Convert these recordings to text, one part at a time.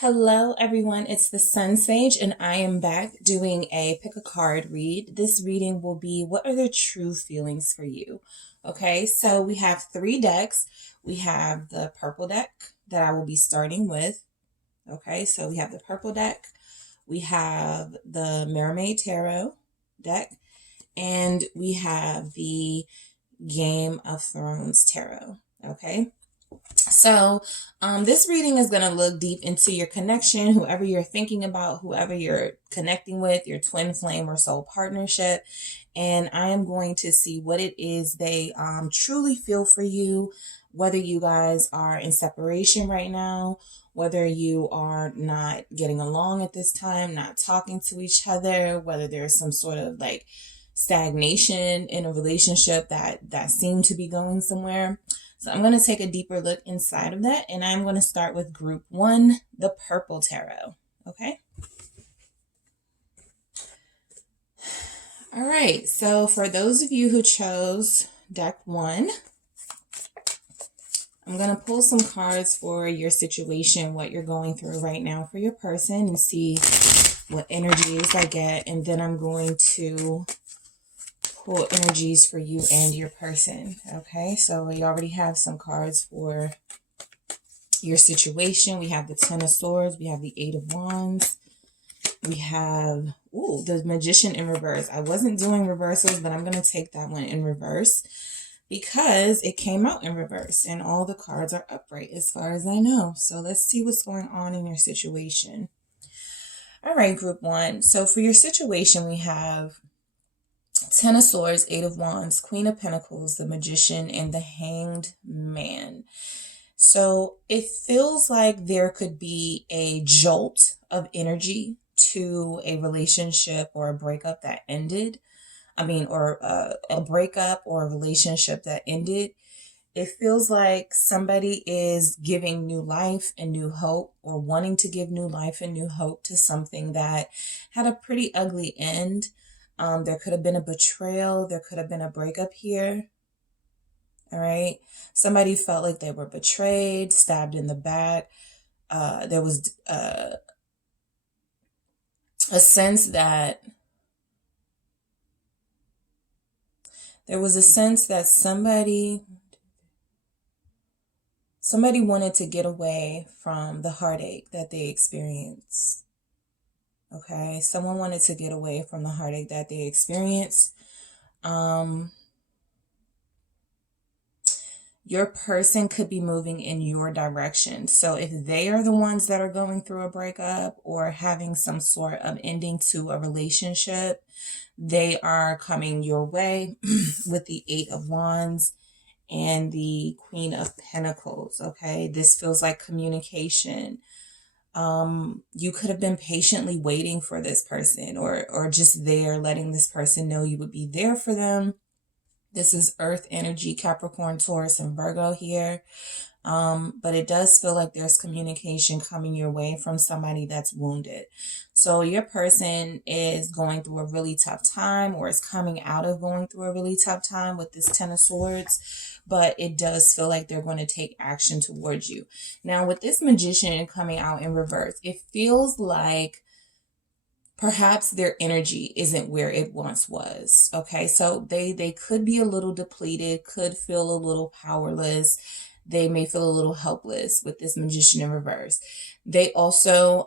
Hello, everyone. It's the Sun Sage, and I am back doing a pick a card read. This reading will be what are the true feelings for you? Okay, so we have three decks. We have the purple deck that I will be starting with. Okay, so we have the purple deck, we have the Mermaid Tarot deck, and we have the Game of Thrones Tarot. Okay. So, this reading is going to look deep into your connection, whoever you're thinking about, whoever you're connecting with, your twin flame or soul partnership. And I am going to see what it is they truly feel for you, whether you guys are in separation right now, whether you are not getting along at this time, not talking to each other, whether there's some sort of like stagnation in a relationship that seemed to be going somewhere. So I'm going to take a deeper look inside of that, and I'm going to start with group one, the purple tarot. Okay. All right. So for those of you who chose deck one, I'm going to pull some cards for your situation, what you're going through right now for your person, and see what energies I get. And then I'm going to pull energies for you and your person. Okay, so we already have some cards for your situation. We have the Ten of Swords, we have the Eight of Wands, we have the Magician in reverse. I wasn't doing reversals, but I'm going to take that one in reverse because it came out in reverse and all the cards are upright as far as I know. So let's see what's going on in your situation. All right, group one. So for your situation, we have Ten of Swords, Eight of Wands, Queen of Pentacles, the Magician, and the Hanged Man. So it feels like there could be a jolt of energy to a relationship or a breakup that ended. Or a breakup or a relationship that ended. It feels like somebody is giving new life and new hope, or wanting to give new life and new hope to something that had a pretty ugly end. There could have been a betrayal. There could have been a breakup here. All right. Somebody felt like they were betrayed, stabbed in the back. There was a sense that somebody wanted to get away from the heartache that they experienced. Okay, someone wanted to get away from the heartache that they experienced. Your person could be moving in your direction. So if they are the ones that are going through a breakup or having some sort of ending to a relationship, they are coming your way with the Eight of Wands and the Queen of Pentacles. Okay, this feels like communication. You could have been patiently waiting for this person, or just there letting this person know you would be there for them. This is Earth energy, Capricorn, Taurus, and Virgo here. But it does feel like there's communication coming your way from somebody that's wounded. So your person is going through a really tough time, or is coming out of going through a really tough time with this Ten of Swords, but it does feel like they're going to take action towards you. Now with this Magician coming out in reverse, it feels like perhaps their energy isn't where it once was. Okay, so they could be a little depleted, could feel a little powerless. They may feel a little helpless with this Magician in reverse. They also,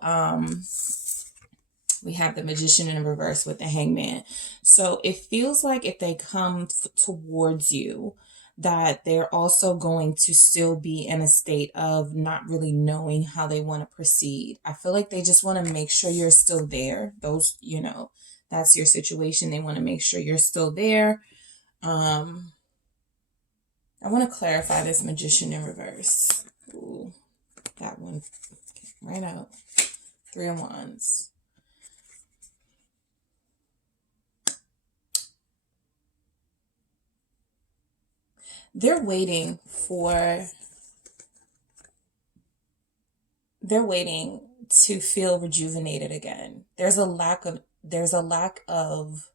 we have the Magician in reverse with the Hangman. So it feels like if they come towards you, that they're also going to still be in a state of not really knowing how they want to proceed. I feel like they just want to make sure you're still there. Those, that's your situation. They want to make sure you're still there. I want to clarify this Magician in reverse. Ooh, that one came right out. Three of Wands. They're waiting to feel rejuvenated again. There's a lack of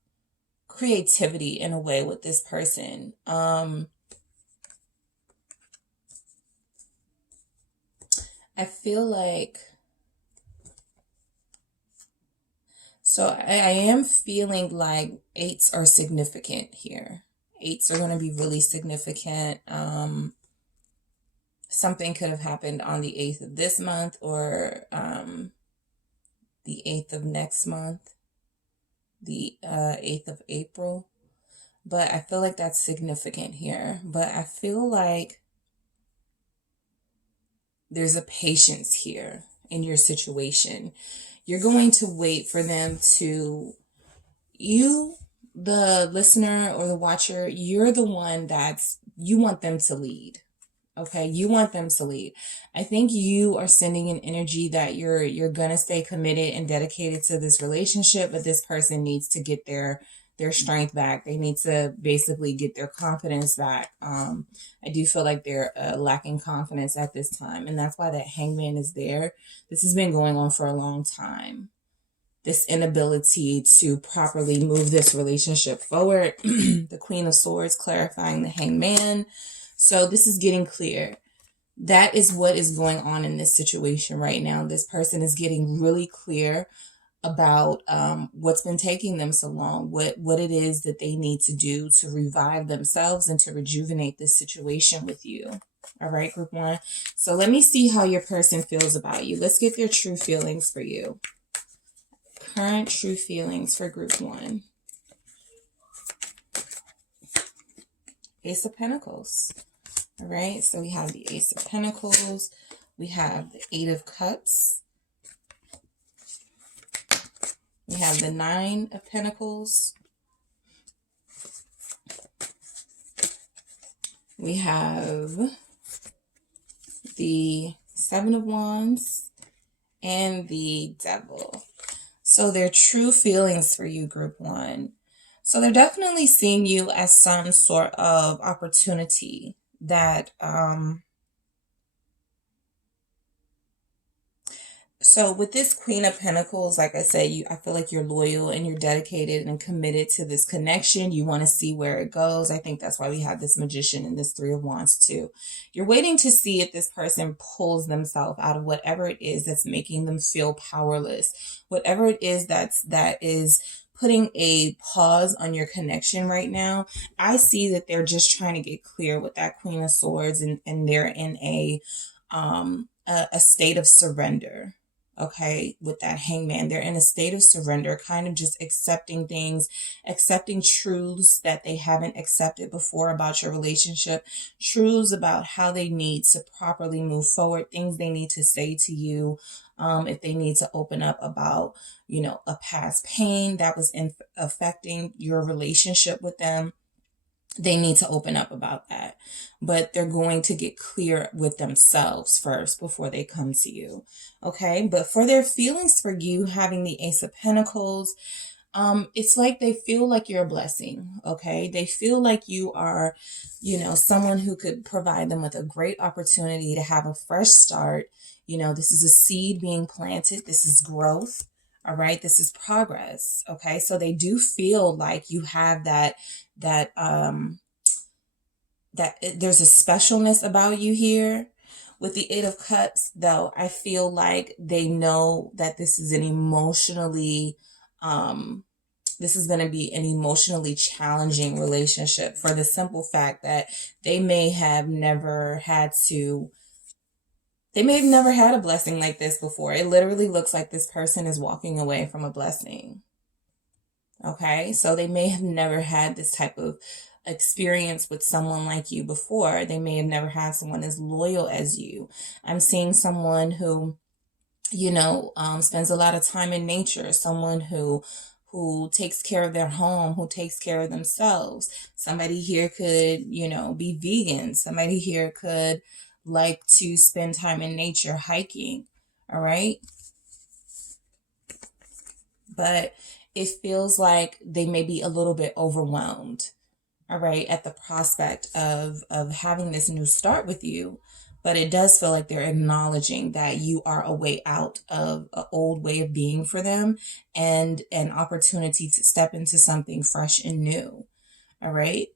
creativity in a way with this person. I feel like So I am feeling like eights are significant here. Eights are going to be really significant. Something could have happened on the 8th of this month, or the 8th of next month, the 8th of April. But I feel like that's significant here. But I feel like there's a patience here in your situation. You're going to wait for them to, you, the listener or the watcher, you're the one you want them to lead. Okay, you want them to lead. I think you are sending an energy that you're gonna stay committed and dedicated to this relationship, but this person needs to get their strength back. They need to basically get their confidence back. I do feel like they're lacking confidence at this time, and that's why that hangman is there. This has been going on for a long time. This inability to properly move this relationship forward. The Queen of Swords clarifying the hangman. So this is getting clear. That is what is going on in this situation right now. This person is getting really clear about what's been taking them so long, what it is that they need to do to revive themselves and to rejuvenate this situation with you. All right, group one. So let me see how your person feels about you. Let's get their true feelings for you. Current true feelings for group one. Ace of Pentacles. All right, so we have the Ace of Pentacles. We have the Eight of Cups. We have the Nine of Pentacles. We have the Seven of Wands and the Devil. So their true feelings for you, group one. So they're definitely seeing you as some sort of opportunity that, so with this Queen of Pentacles, like I said, I feel like you're loyal and you're dedicated and committed to this connection. You want to see where it goes. I think that's why we have this Magician and this Three of Wands too. You're waiting to see if this person pulls themselves out of whatever it is that's making them feel powerless. Whatever it is that is putting a pause on your connection right now. I see that they're just trying to get clear with that Queen of Swords, and they're in a state of surrender. Okay, with that hangman, they're in a state of surrender, kind of just accepting things, accepting truths that they haven't accepted before about your relationship, truths about how they need to properly move forward, things they need to say to you, if they need to open up about, a past pain that was affecting your relationship with them. They need to open up about that, but they're going to get clear with themselves first before they come to you. Okay. But for their feelings for you having the Ace of Pentacles, it's like they feel like you're a blessing. Okay. They feel like you are, someone who could provide them with a great opportunity to have a fresh start. This is a seed being planted. This is growth. All right. This is progress. Okay. So they do feel like you have that there's a specialness about you here. With the Eight of Cups, though, I feel like they know that this is going to be an emotionally challenging relationship, for the simple fact that they may have never had a blessing like this before. It literally looks like this person is walking away from a blessing. Okay, so they may have never had this type of experience with someone like you before. They may have never had someone as loyal as you. I'm seeing someone who, spends a lot of time in nature, someone who takes care of their home, who takes care of themselves. Somebody here could, be vegan. Somebody here could like to spend time in nature, hiking. All right. But it feels like they may be a little bit overwhelmed, all right, at the prospect of having this new start with you. But it does feel like they're acknowledging that you are a way out of an old way of being for them, and an opportunity to step into something fresh and new. All right.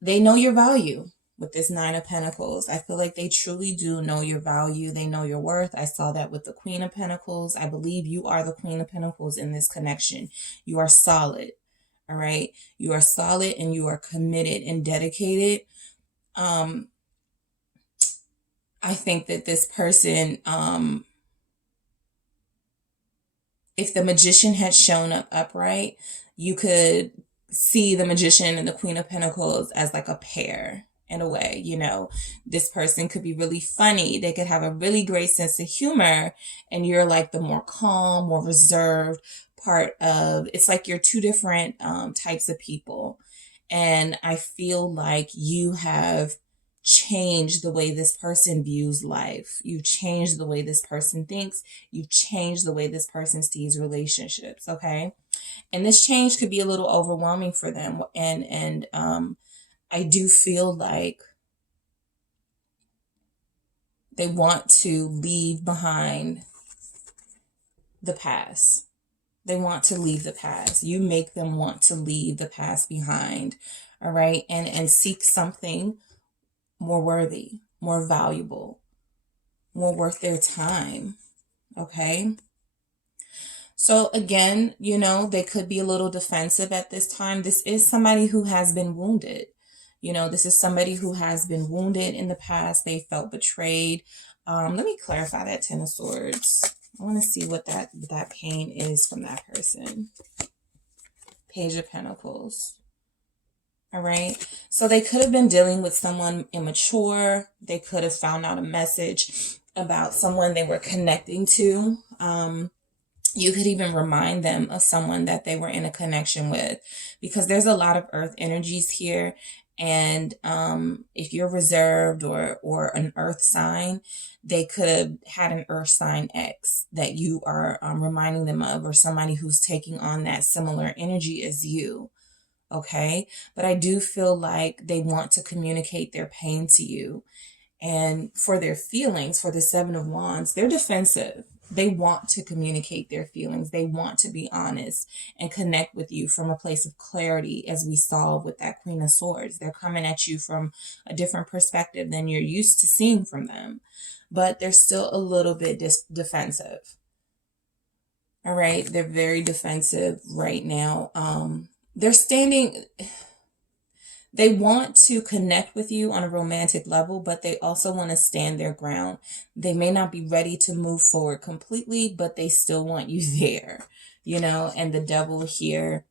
They know your value. with this Nine of Pentacles. I feel like they truly do know your value. They know your worth. I saw that with the Queen of Pentacles. I believe you are the Queen of Pentacles in this connection. You are solid. All right. You are solid and you are committed and dedicated. I think that this person, if the Magician had shown up upright, you could see the Magician and the Queen of Pentacles as like a pair in a way. You know, this person could be really funny. They could have a really great sense of humor, and you're like the more calm, more reserved part of, it's like you're two different types of people. And I feel like you have changed the way this person views life. You changed the way this person thinks. You changed the way this person sees relationships. Okay. And this change could be a little overwhelming for them. And I do feel like they want to leave behind the past. They want to leave the past. You make them want to leave the past behind. All right. And seek something more worthy, more valuable, more worth their time. Okay. So again, you know, they could be a little defensive at this time. This is somebody who has been wounded. You know, this is somebody who has been wounded in the past. They felt betrayed. Let me clarify that Ten of Swords. I want to see what that pain is from that person. Page of Pentacles. All right. So they could have been dealing with someone immature. They could have found out a message about someone they were connecting to. You could even remind them of someone that they were in a connection with, because there's a lot of earth energies here. And if you're reserved or an earth sign, they could have had an earth sign ex that you are reminding them of, or somebody who's taking on that similar energy as you. Okay. But I do feel like they want to communicate their pain to you. And for their feelings, for the Seven of Wands, they're defensive. They want to communicate their feelings. They want to be honest and connect with you from a place of clarity, as we saw with that Queen of Swords. They're coming at you from a different perspective than you're used to seeing from them. But they're still a little bit defensive. All right. They're very defensive right now. They're standing, they want to connect with you on a romantic level, but they also want to stand their ground. They may not be ready to move forward completely, but they still want you there, you know. And the Devil here,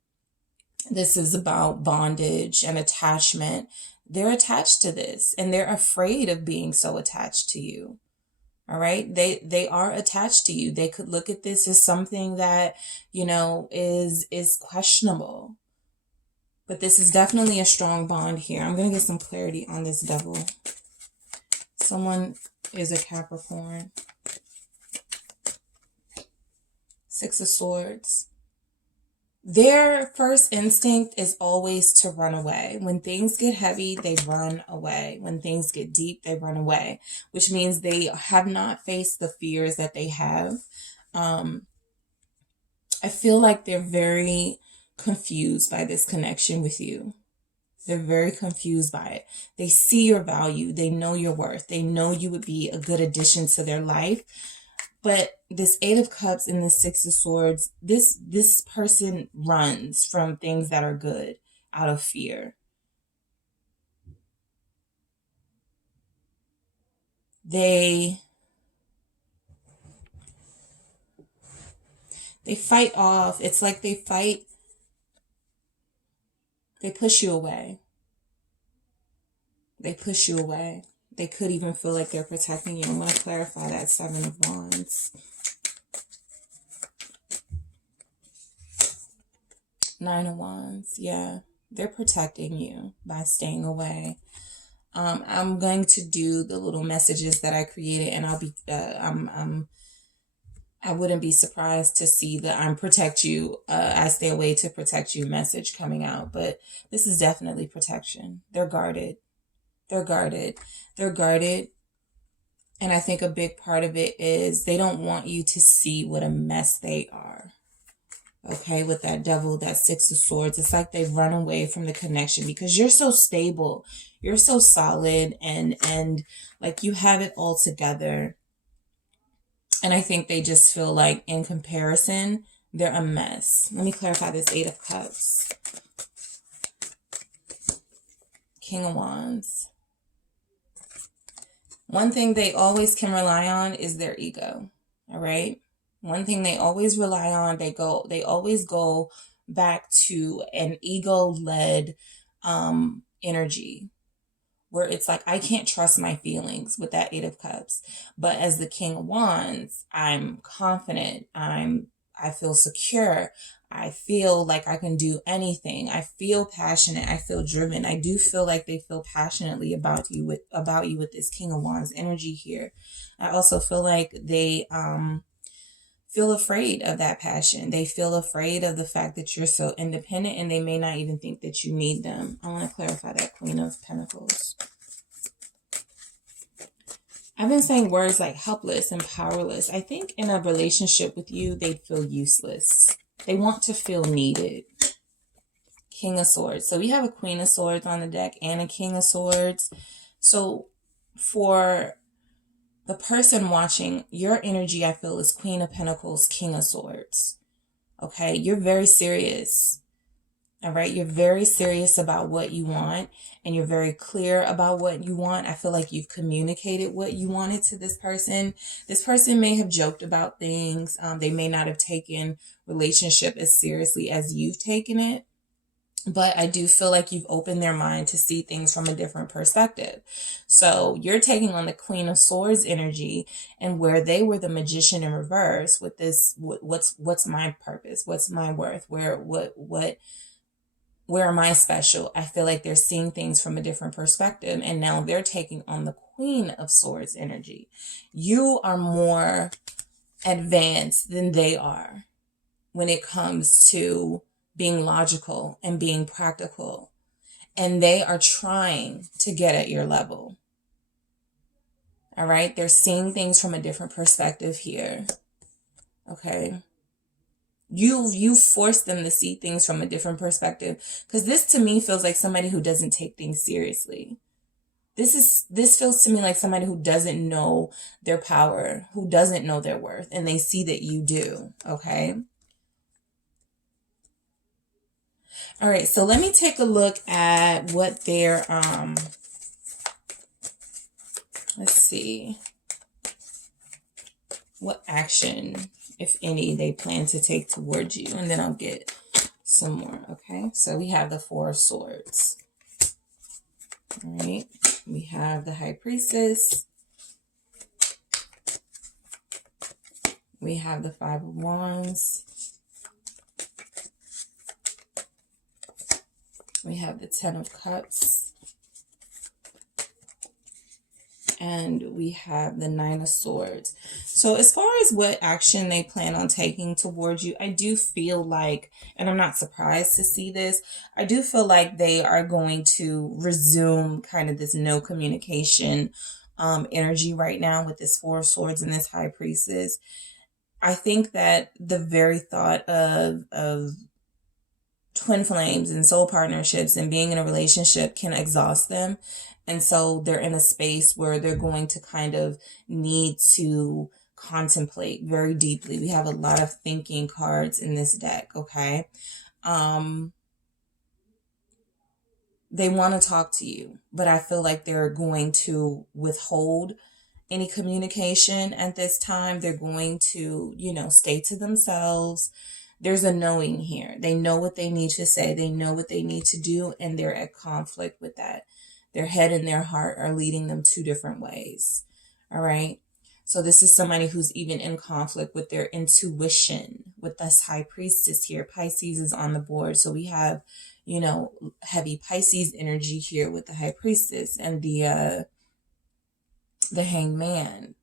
this is about bondage and attachment. They're attached to this, and they're afraid of being so attached to you. All right. They are attached to you. They could look at this as something that, you know, is questionable. But this is definitely a strong bond here. I'm going to get some clarity on this Devil. Someone is a Capricorn. Six of Swords. Their first instinct is always to run away. When things get heavy, they run away. When things get deep, they run away, which means they have not faced the fears that they have. I feel like they're very confused by this connection with you. They're very confused by it. They see your value. They know your worth. They know you would be a good addition to their life. But this Eight of Cups and this Six of Swords, this person runs from things that are good out of fear. They fight off. It's like they push you away. They push you away. They could even feel like they're protecting you. I'm going to clarify that Seven of Wands. Nine of Wands. Yeah, they're protecting you by staying away. I'm going to do the little messages that I created, and I'll be, I wouldn't be surprised to see the "I'm protect you, I stay away to protect you" message coming out. But this is definitely protection. They're guarded. They're guarded. They're guarded. And I think a big part of it is they don't want you to see what a mess they are. Okay, with that devil, that Six of Swords, it's like they've run away from the connection because you're so stable, you're so solid, and like you have it all together. And I think they just feel like in comparison, they're a mess. Let me clarify this Eight of Cups. King of Wands. One thing they always can rely on is their ego. All right. One thing they always rely on, they always go back to an ego-led energy where it's like, I can't trust my feelings with that Eight of Cups. But as the King of Wands, I'm confident. I feel secure. I feel like I can do anything. I feel passionate. I feel driven. I do feel like they feel passionately about you with this King of Wands energy here. I also feel like they feel afraid of that passion. They feel afraid of the fact that you're so independent, and they may not even think that you need them. I want to clarify that Queen of Pentacles. I've been saying words like helpless and powerless. I think in a relationship with you, they feel useless. They want to feel needed. King of Swords. So we have a Queen of Swords on the deck and a King of Swords. So for the person watching, your energy, I feel, is Queen of Pentacles, King of Swords. Okay, you're very serious. All right, you're very serious about what you want, and you're very clear about what you want. I feel like you've communicated what you wanted to this person. This person may have joked about things. They may not have taken relationship as seriously as you've taken it. But I do feel like you've opened their mind to see things from a different perspective. So you're taking on the Queen of Swords energy, and where they were the Magician in reverse with this, what's my purpose? What's my worth? Where am I special? I feel like they're seeing things from a different perspective, and now they're taking on the Queen of Swords energy. You are more advanced than they are when it comes to being logical and being practical. And they are trying to get at your level. All right? They're seeing things from a different perspective here. Okay? You force them to see things from a different perspective. Because this to me feels like somebody who doesn't take things seriously. This feels to me like somebody who doesn't know their power, who doesn't know their worth, and they see that you do. Okay? All right, so let me take a look at what their, let's see, what action, if any, they plan to take towards you, and then I'll get some more, okay? So we have the Four of Swords. All right, we have the High Priestess. We have the Five of Wands. We have the Ten of Cups. And we have the Nine of Swords. So as far as what action they plan on taking towards you, I do feel like, and I'm not surprised to see this, I do feel like they are going to resume kind of this no communication energy right now with this Four of Swords and this High Priestess. I think that the very thought of twin flames and soul partnerships and being in a relationship can exhaust them. And so they're in a space where they're going to kind of need to contemplate very deeply. We have a lot of thinking cards in this deck, okay? They want to talk to you, but I feel like they're going to withhold any communication at this time. They're going to, stay to themselves. There's a knowing here. They know what they need to say. They know what they need to do, and they're at conflict with that. Their head and their heart are leading them two different ways. All right. So this is somebody who's even in conflict with their intuition. With this High Priestess here, Pisces is on the board. So we have, heavy Pisces energy here with the High Priestess and the Hangman.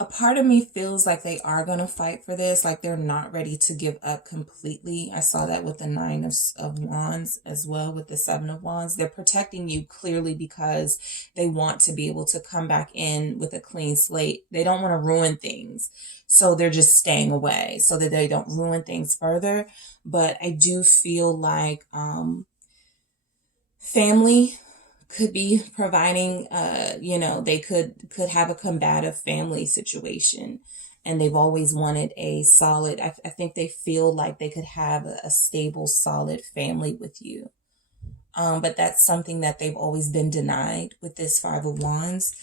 A part of me feels like they are going to fight for this, like they're not ready to give up completely. I saw that with the Nine of Wands as well, with the Seven of Wands. They're protecting you clearly because they want to be able to come back in with a clean slate. They don't want to ruin things. So they're just staying away so that they don't ruin things further. But I do feel like family could be providing, they could have a combative family situation, and they've always wanted a solid, I think they feel like they could have a stable, solid family with you. But that's something that they've always been denied with this Five of Wands.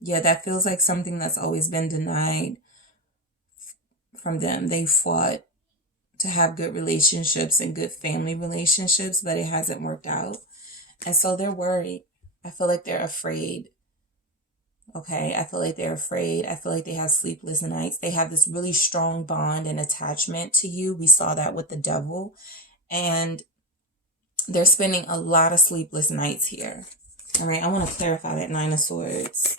Yeah, that feels like something that's always been denied from them. They fought to have good relationships and good family relationships, but it hasn't worked out. And so they're worried. I feel like they're afraid. Okay, I feel like they're afraid. I feel like they have sleepless nights. They have this really strong bond and attachment to you. We saw that with the Devil. And they're spending a lot of sleepless nights here. All right, I want to clarify that Nine of Swords.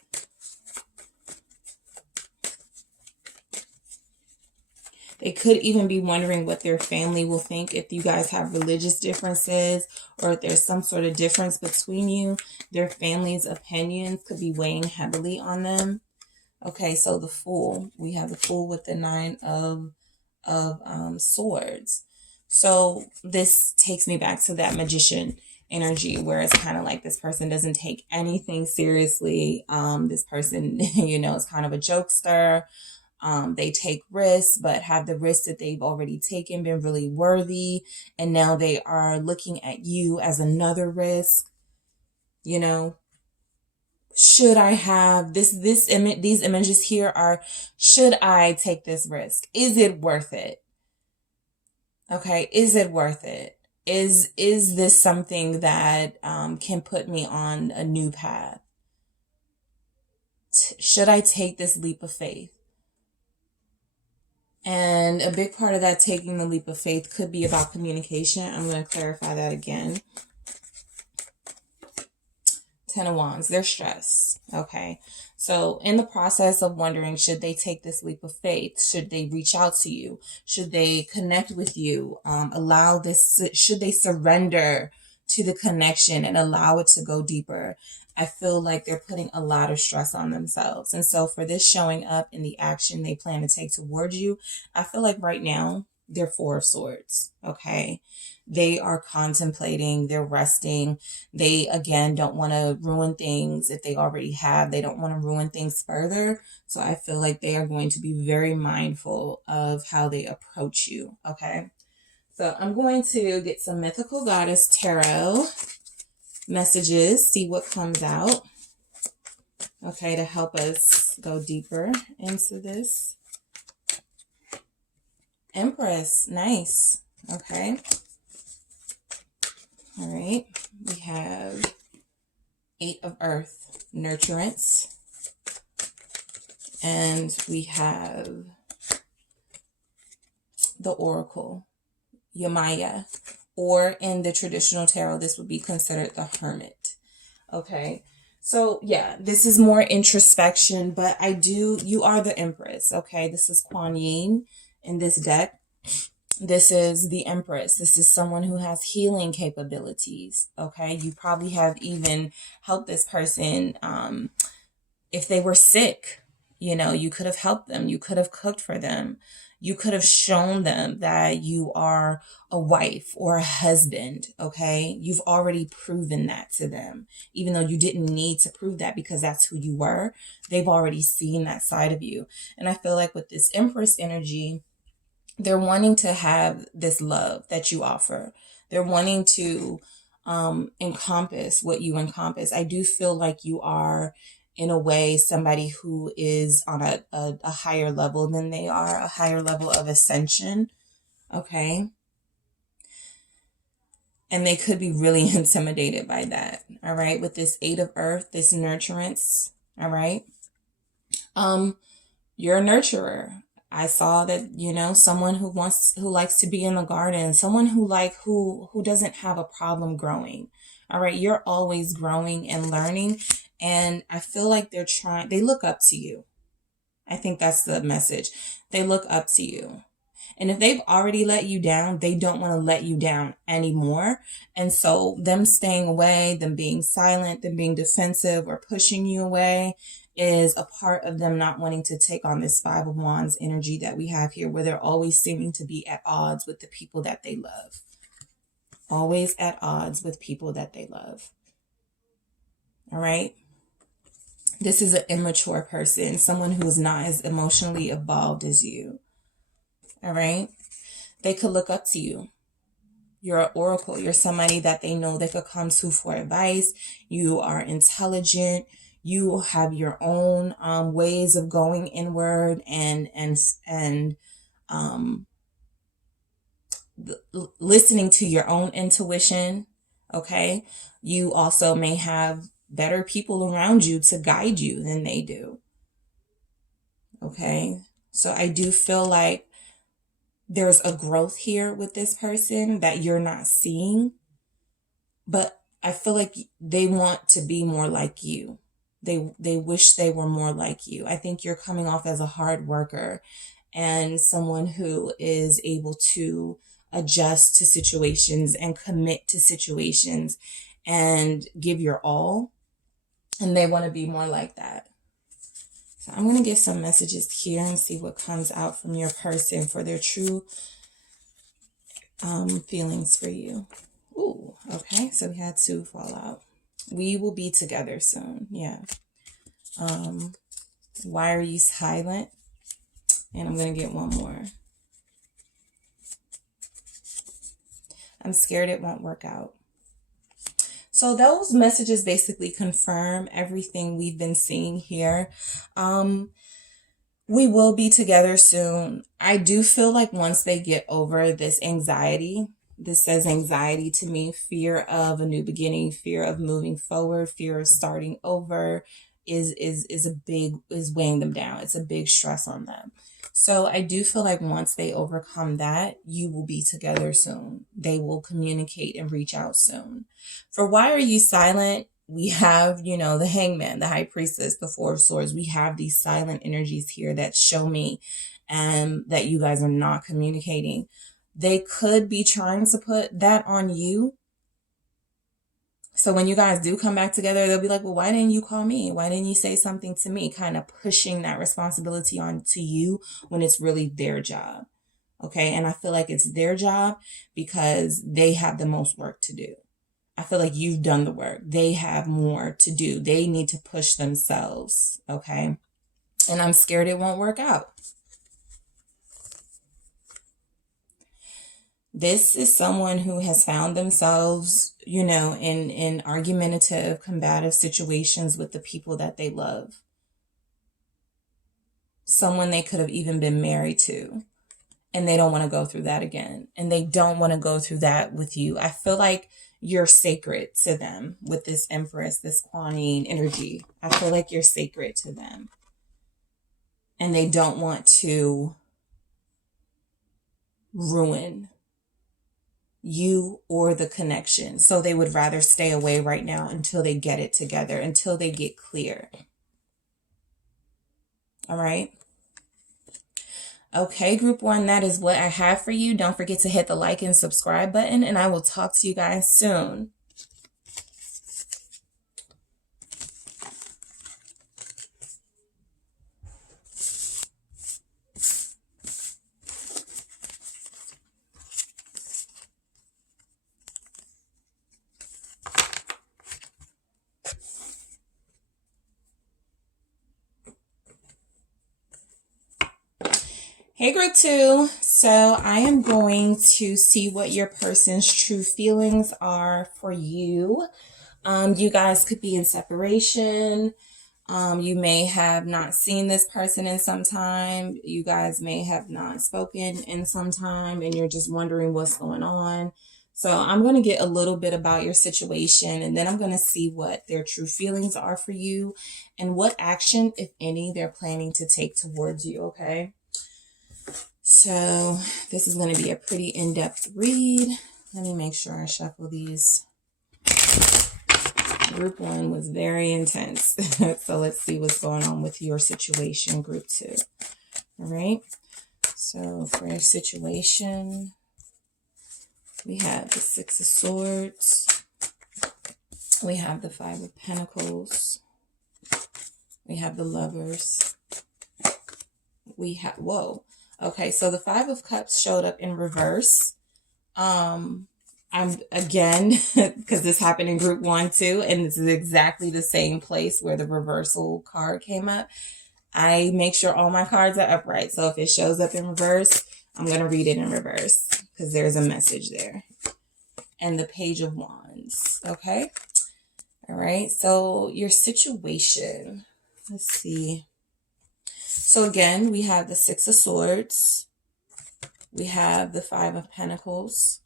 They could even be wondering what their family will think if you guys have religious differences, or if there's some sort of difference between you. Their family's opinions could be weighing heavily on them. Okay, so the Fool. We have the Fool with the Nine of Swords. So this takes me back to that Magician energy, where it's kind of like this person doesn't take anything seriously. This person, is kind of a jokester. They take risks, but have the risks that they've already taken been really worthy? And now they are looking at you as another risk. Should I have these images here are, should I take this risk? Is it worth it? Okay. Is it worth it? Is this something that, can put me on a new path? Should I take this leap of faith? And a big part of that, taking the leap of faith, could be about communication. I'm going to clarify that again. Ten of Wands, they're stressed. Okay. So in the process of wondering, should they take this leap of faith? Should they reach out to you? Should they connect with you? Should they surrender to the connection and allow it to go deeper? I feel like they're putting a lot of stress on themselves. And so for this showing up in the action they plan to take towards you, I feel like right now they're Four of Swords. Okay. They are contemplating, they're resting. They, again, don't want to ruin things if they already have. They don't want to ruin things further. So I feel like they are going to be very mindful of how they approach you. Okay. So I'm going to get some Mythical Goddess Tarot messages, see what comes out. Okay, to help us go deeper into this. Empress, nice. Okay. All right. We have Eight of Earth, nurturance. And we have the Oracle, Yamaya. Or in the traditional tarot, this would be considered the Hermit. Okay. So yeah, this is more introspection, but you are the Empress. Okay. This is Kuan Yin in this deck. This is the Empress. This is someone who has healing capabilities. Okay. You probably have even helped this person. If they were sick, you could have helped them. You could have cooked for them. You could have shown them that you are a wife or a husband, okay? You've already proven that to them, even though you didn't need to prove that because that's who you were. They've already seen that side of you. And I feel like with this Empress energy, they're wanting to have this love that you offer. They're wanting to encompass what you encompass. I do feel like you are, in a way, somebody who is on a higher level than they are, a higher level of ascension. Okay. And they could be really intimidated by that. All right. With this Eight of Earth, this nurturance. All right. You're a nurturer. I saw that, someone who likes to be in the garden, someone who doesn't have a problem growing. All right. You're always growing and learning. And I feel like they look up to you. I think that's the message. They look up to you. And if they've already let you down, they don't want to let you down anymore. And so them staying away, them being silent, them being defensive or pushing you away is a part of them not wanting to take on this Five of Wands energy that we have here, where they're always seeming to be at odds with the people that they love. Always at odds with people that they love. All right. This is an immature person, someone who's not as emotionally evolved as you. All right. They could look up to you. You're an oracle. You're somebody that they know they could come to for advice. You are intelligent. You have your own ways of going inward and listening to your own intuition. Okay. You also may have better people around you to guide you than they do. Okay. So I do feel like there's a growth here with this person that you're not seeing, but I feel like they want to be more like you. They wish they were more like you. I think you're coming off as a hard worker and someone who is able to adjust to situations and commit to situations and give your all. And they want to be more like that. So I'm going to get some messages here and see what comes out from your person for their true feelings for you. Ooh, okay. So we had two fall out. We will be together soon. Yeah. Why are you silent? And I'm going to get one more. I'm scared it won't work out. So those messages basically confirm everything we've been seeing here. We will be together soon. I do feel like once they get over this anxiety, this says anxiety to me, fear of a new beginning, fear of moving forward, fear of starting over is weighing them down. It's a big stress on them. So I do feel like once they overcome that, you will be together soon. They will communicate and reach out soon. For why are you silent? We have, the Hangman, the High Priestess, the Four of Swords. We have these silent energies here that show me that you guys are not communicating. They could be trying to put that on you. So when you guys do come back together, they'll be like, well, why didn't you call me? Why didn't you say something to me? Kind of pushing that responsibility onto you when it's really their job. Okay. And I feel like it's their job because they have the most work to do. I feel like you've done the work. They have more to do. They need to push themselves. Okay. And I'm scared it won't work out. This is someone who has found themselves, in argumentative, combative situations with the people that they love. Someone they could have even been married to. And they don't want to go through that again. And they don't want to go through that with you. I feel like you're sacred to them with this Empress, this Queen energy. I feel like you're sacred to them. And they don't want to ruin you or the connection. So they would rather stay away right now until they get it together, until they get clear. All right. Okay, group one, that is what I have for you. Don't forget to hit the like and subscribe button, and I will talk to you guys soon. Hey group two, so I am going to see what your person's true feelings are for you. You guys could be in separation. You may have not seen this person in some time. You guys may have not spoken in some time and you're just wondering what's going on. So I'm going to get a little bit about your situation and then I'm going to see what their true feelings are for you and what action, if any, they're planning to take towards you, okay? So this is going to be a pretty in-depth read. Let me make sure I shuffle these Group 1 was very intense. So let's see what's going on with your situation, Group 2. All right. So for your situation, we have the Six of Swords. We have the Five of Pentacles. We have the Lovers. We have, whoa. Okay, so the Five of Cups showed up in reverse. I'm, again, because this happened in Group 1 too, and this is exactly the same place where the reversal card came up. I make sure all my cards are upright. So if it shows up in reverse, I'm going to read it in reverse because there's a message there. And the Page of Wands. Okay. All right. So your situation. Let's see. So again, we have the Six of Swords. We have the Five of Pentacles.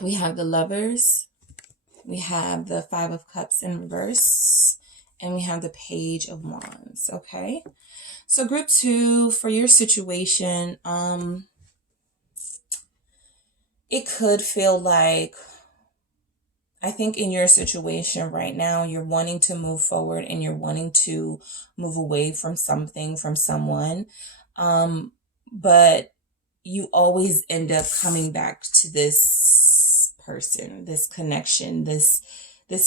We have the Lovers. We have the Five of Cups in reverse. And we have the Page of Wands. Okay. So Group 2, for your situation, it could feel like, I think in your situation right now, you're wanting to move forward and you're wanting to move away from something, from someone. But you always end up coming back to this person, this connection, this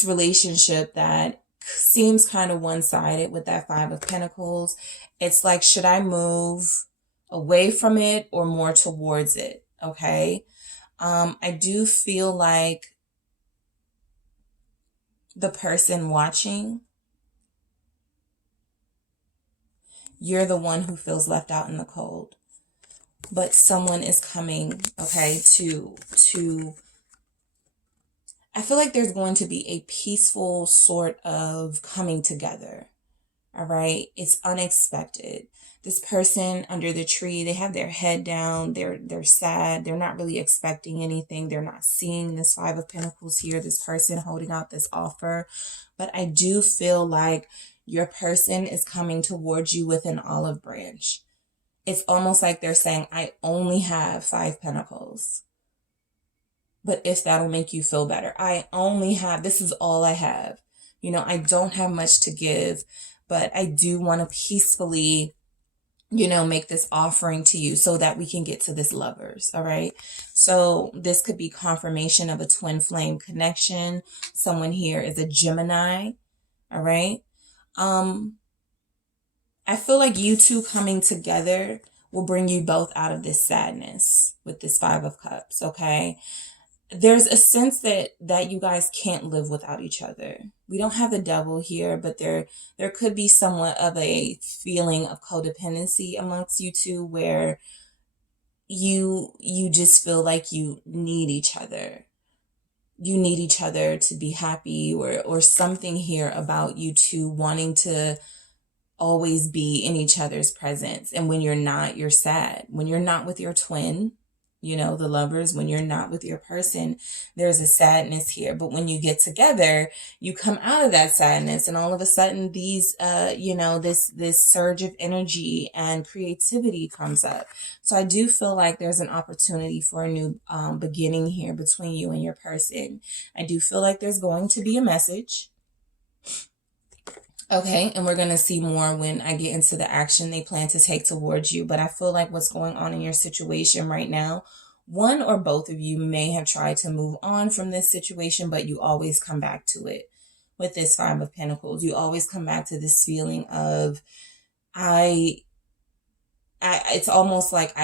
relationship that seems kind of one-sided with that Five of Pentacles. It's like, should I move away from it or more towards it? Okay. I do feel like the person watching, you're the one who feels left out in the cold, but someone is coming, okay, to I feel like there's going to be a peaceful sort of coming together. All right. It's unexpected. This person under the tree, they have their head down. They're sad. They're not really expecting anything. They're not seeing this Five of Pentacles here, this person holding out this offer. But I do feel like your person is coming towards you with an olive branch. It's almost like they're saying, I only have Five Pentacles. But if that'll make you feel better, I only have, this is all I have. You know, I don't have much to give, but I do want to peacefully, you know, make this offering to you so that we can get to this Lovers. All right. So this could be confirmation of a twin flame connection. Someone here is a Gemini. All right. I feel like you two coming together will bring you both out of this sadness with this Five of Cups. Okay. There's a sense that you guys can't live without each other. We don't have the Devil here, but there could be somewhat of a feeling of codependency amongst you two where you just feel like you need each other. You need each other to be happy, or something here about you two wanting to always be in each other's presence. And when you're not, you're sad. When you're not with your twin, you know, the Lovers, when you're not with your person, there's a sadness here. But when you get together, you come out of that sadness, and all of a sudden these, you know, this surge of energy and creativity comes up. So I do feel like there's an opportunity for a new beginning here between you and your person. I do feel like there's going to be a message. Okay, and we're going to see more when I get into the action they plan to take towards you. But I feel like what's going on in your situation right now, one or both of you may have tried to move on from this situation, but you always come back to it with this Five of Pentacles. You always come back to this feeling of, it's almost like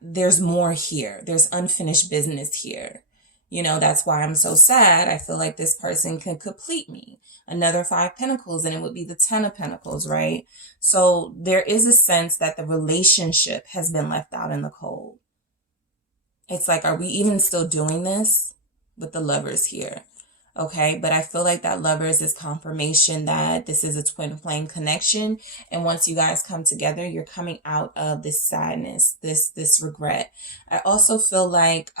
there's more here. There's unfinished business here. You know, that's why I'm so sad. I feel like this person can complete me. Another Five Pentacles, and it would be the Ten of Pentacles, right? So there is a sense that the relationship has been left out in the cold. It's like, are we even still doing this with the Lovers here? Okay, but I feel like that Lovers is confirmation that this is a twin flame connection. And once you guys come together, you're coming out of this sadness, this regret. I also feel like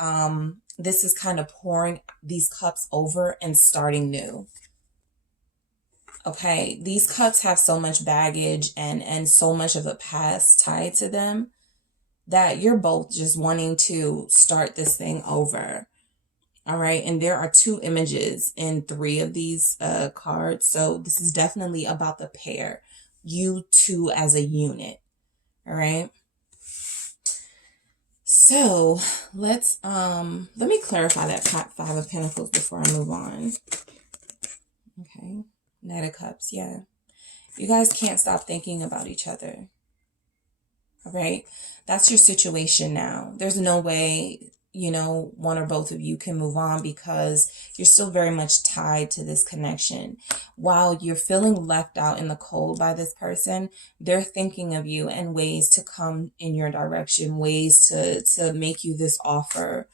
this is kind of pouring these cups over and starting new. Okay, these cups have so much baggage and so much of a past tied to them that you're both just wanting to start this thing over. All right. And there are 2 images in 3 of these cards. So this is definitely about the pair, you two as a unit. All right. So let me clarify that 5 of Pentacles before I move on. Okay. Knight of Cups. Yeah. You guys can't stop thinking about each other. All right. That's your situation now. There's no way, you know, one or both of you can move on because you're still very much tied to this connection. While you're feeling left out in the cold by this person, they're thinking of you and ways to come in your direction, ways to make you this offer.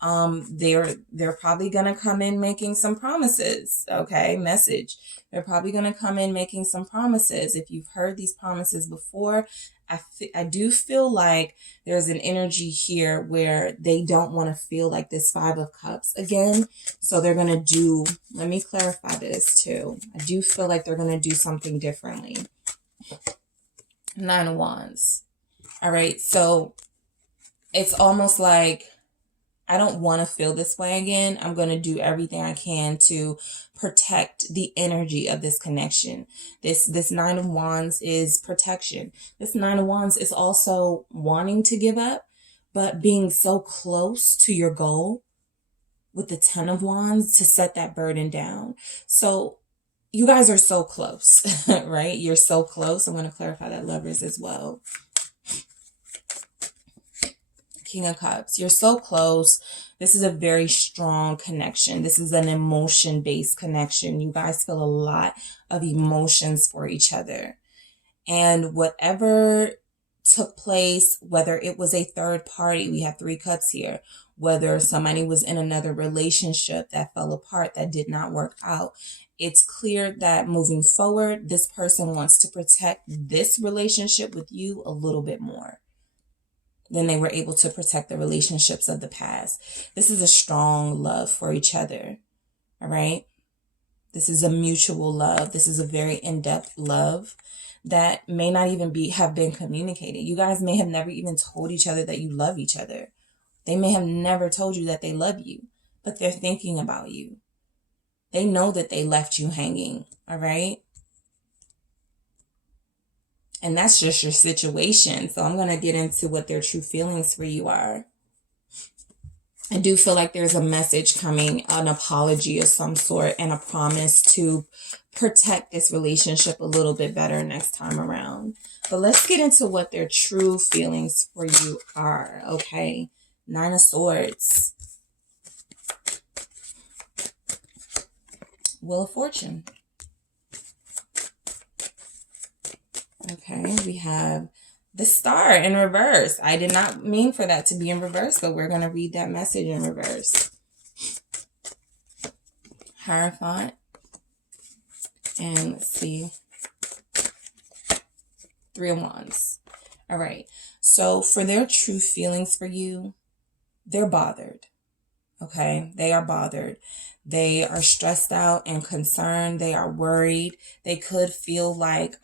They're probably going to come in making some promises. Okay. Message. They're probably going to come in making some promises. If you've heard these promises before, I do feel like there's an energy here where they don't want to feel like this 5 of Cups again. So they're going to do, let me clarify this too. I do feel like they're going to do something differently. 9 of Wands. All right. So it's almost like, I don't want to feel this way again. I'm going to do everything I can to protect the energy of this connection. This 9 of Wands is protection. This 9 of Wands is also wanting to give up, but being so close to your goal with the 10 of Wands to set that burden down. So you guys are so close, right? You're so close. I'm going to clarify that, Lovers, as well. King of Cups. You're so close. This is a very strong connection. This is an emotion-based connection. You guys feel a lot of emotions for each other. And whatever took place, whether it was a third party, we have 3 cups here, whether somebody was in another relationship that fell apart, that did not work out, it's clear that moving forward, this person wants to protect this relationship with you a little bit more than they were able to protect the relationships of the past. This is a strong love for each other. All right. This is a mutual love. This is a very in-depth love that may not even have been communicated. You guys may have never even told each other that you love each other. They may have never told you that they love you, but they're thinking about you. They know that they left you hanging. All right. And that's just your situation. So I'm going to get into what their true feelings for you are. I do feel like there's a message coming, an apology of some sort, and a promise to protect this relationship a little bit better next time around. But let's get into what their true feelings for you are, okay? 9 of Swords. Wheel of Fortune. Okay, we have the Star in reverse. I did not mean for that to be in reverse, but we're going to read that message in reverse. Hierophant. And let's see. 3 of Wands. All right. So for their true feelings for you, they're bothered. Okay, they are bothered. They are stressed out and concerned. They are worried. They could feel like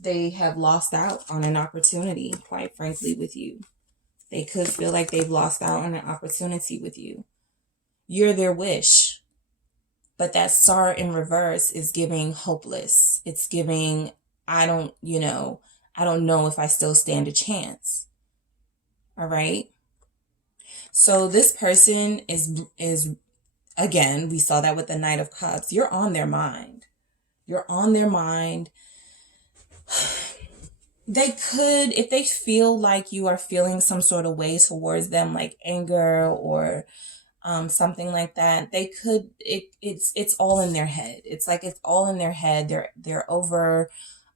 they have lost out on an opportunity, quite frankly, with you. They could feel like they've lost out on an opportunity with you. You're their wish. But that Star in reverse is giving hopeless. It's giving, I don't know if I still stand a chance. All right. So this person is again, we saw that with the Knight of Cups. You're on their mind. You're on their mind. They could, if they feel like you are feeling some sort of way towards them, like anger or something like that, they could, it's all in their head. It's like it's all in their head. They're over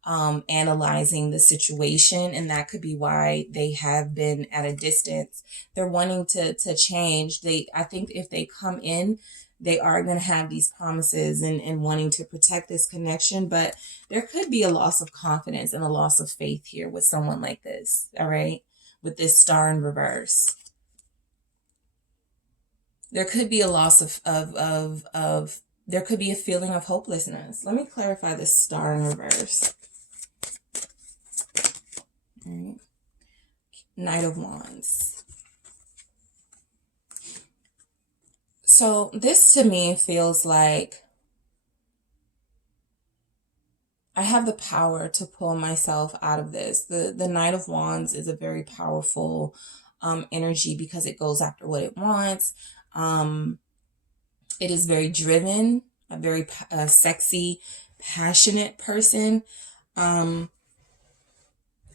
analyzing the situation, and that could be why they have been at a distance. They're wanting to change. I think if they come in, they are going to have these promises and wanting to protect this connection, but there could be a loss of confidence and a loss of faith here with someone like this. All right. With this Star in reverse, there could be a loss of there could be a feeling of hopelessness. Let me clarify this Star in reverse. All right. Knight of Wands. So this to me feels like I have the power to pull myself out of this. The Knight of Wands is a very powerful energy because it goes after what it wants. It is very driven, a very sexy, passionate person.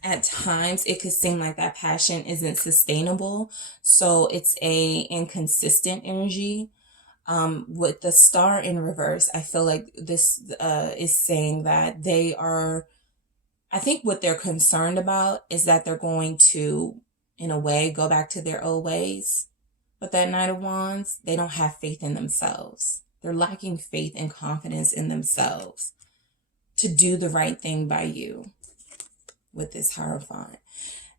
At times it could seem like that passion isn't sustainable. So it's a inconsistent energy. With the star in reverse, I feel like this is saying that they are, I think what they're concerned about is that they're going to, in a way, go back to their old ways. But that Knight of Wands, they don't have faith in themselves. They're lacking faith and confidence in themselves to do the right thing by you with this Hierophant.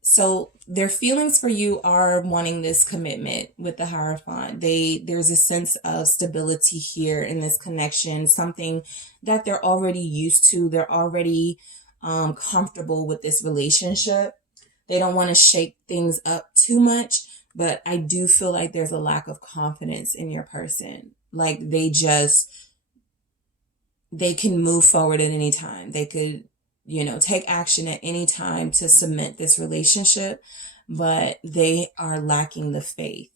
So their feelings for you are wanting this commitment with the Hierophant. There's a sense of stability here in this connection, something that they're already used to. They're already comfortable with this relationship. They don't want to shake things up too much, but I do feel like there's a lack of confidence in your person. Like they can move forward at any time. They could, take action at any time to cement this relationship, but they are lacking the faith.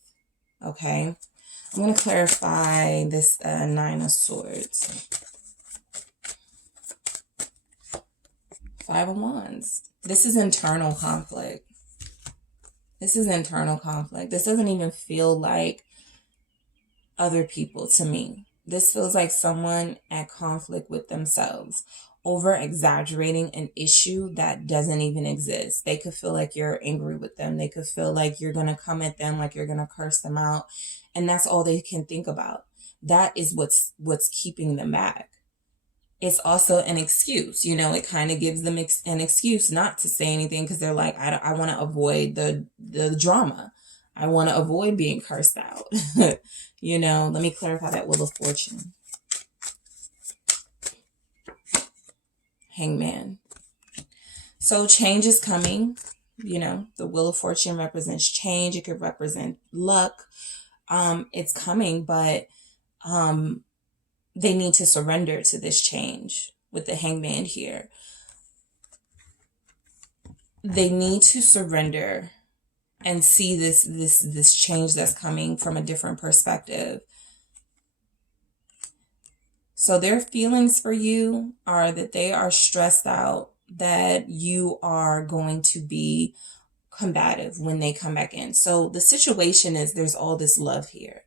Okay. I'm going to clarify this Nine of Swords. Five of Wands. This is internal conflict. This is internal conflict. This doesn't even feel like other people to me. This feels like someone at conflict with themselves, over exaggerating an issue that doesn't even exist. They could feel like you're angry with them. They could feel like you're going to come at them, like you're going to curse them out. And that's all they can think about. That is what's keeping them back. It's also an excuse, it kind of gives them an excuse not to say anything because they're like, I want to avoid the drama. I want to avoid being cursed out. Let me clarify that Wheel of Fortune. Hangman. So change is coming. The Wheel of Fortune represents change. It could represent luck. It's coming, but they need to surrender to this change with the Hangman here. They need to surrender and see this change that's coming from a different perspective. So their feelings for you are that they are stressed out, that you are going to be combative when they come back in. So the situation is there's all this love here.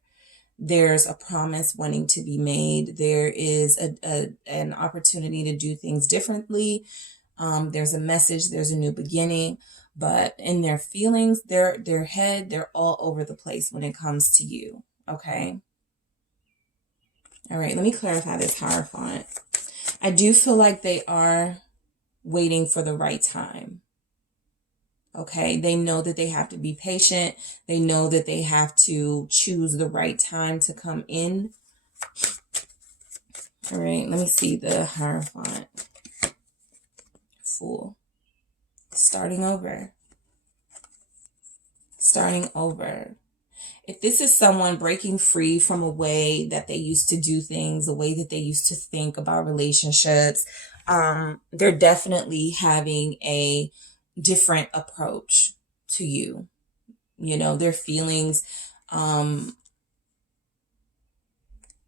There's a promise wanting to be made. There is an opportunity to do things differently. There's a message. There's a new beginning. But in their feelings, their head, they're all over the place when it comes to you. Okay. All right. Let me clarify this Hierophant. I do feel like they are waiting for the right time. Okay. They know that they have to be patient. They know that they have to choose the right time to come in. All right. Let me see the Hierophant. Fool. Starting over. Starting over. If this is someone breaking free from a way that they used to do things, a way that they used to think about relationships, they're definitely having a different approach to you. Their feelings,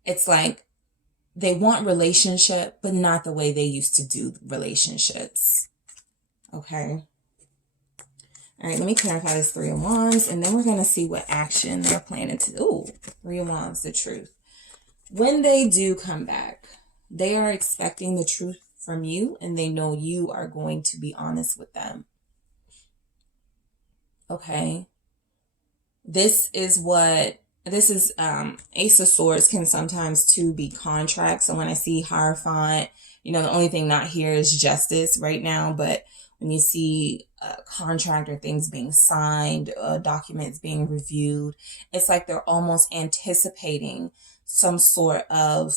it's like they want relationship, but not the way they used to do relationships. Okay. All right, let me clarify this Three of Wands, and then we're going to see what action they're planning to do. Ooh, Three of Wands, the truth. When they do come back, they are expecting the truth from you, and they know you are going to be honest with them. Okay. This is Ace of Swords can sometimes too be contract. So when I see Hierophant, the only thing not here is justice right now, but when you see a contract or things being signed, documents being reviewed, it's like they're almost anticipating some sort of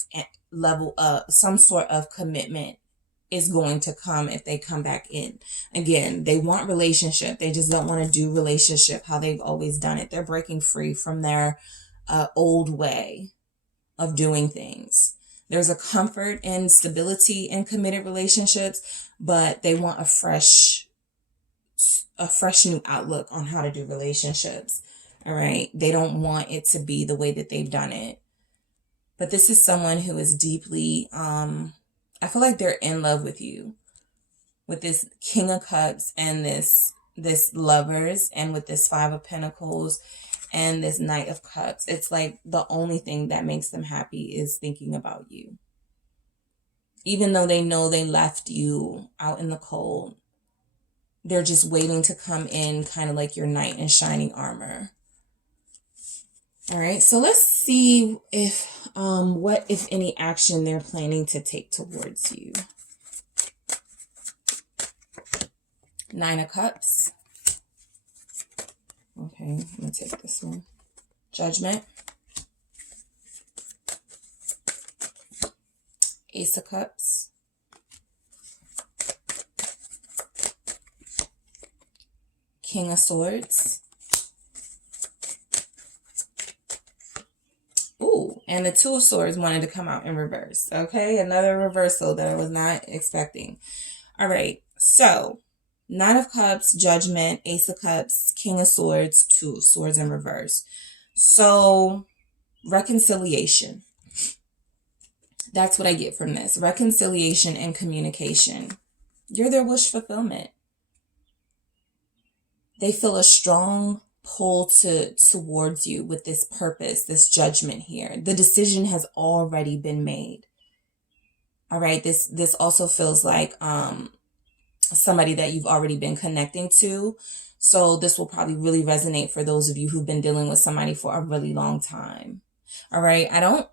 some sort of commitment is going to come if they come back in. Again, they want relationship. They just don't want to do relationship how they've always done it. They're breaking free from their an old way of doing things. There's a comfort and stability in committed relationships, but they want a fresh new outlook on how to do relationships. All right. They don't want it to be the way that they've done it. But this is someone who is deeply, I feel like they're in love with you, with this King of Cups and this Lovers, and with this Five of Pentacles and this Knight of Cups. It's like the only thing that makes them happy is thinking about you. Even though they know they left you out in the cold, they're just waiting to come in, kind of like your knight in shining armor. All right, so let's see if what, if any, action they're planning to take towards you. Nine of Cups. Okay, I'm going to take this one. Judgment. Ace of Cups. King of Swords. Ooh, and the Two of Swords wanted to come out in reverse. Okay, another reversal that I was not expecting. All right, so Nine of Cups, Judgment, Ace of Cups, King of Swords, Two of Swords in reverse. So, reconciliation. That's what I get from this. Reconciliation and communication. You're their wish fulfillment. They feel a strong pull towards you with this purpose, this judgment here. The decision has already been made. All right, this also feels like somebody that you've already been connecting to. So this will probably really resonate for those of you who've been dealing with somebody for a really long time. All right, I do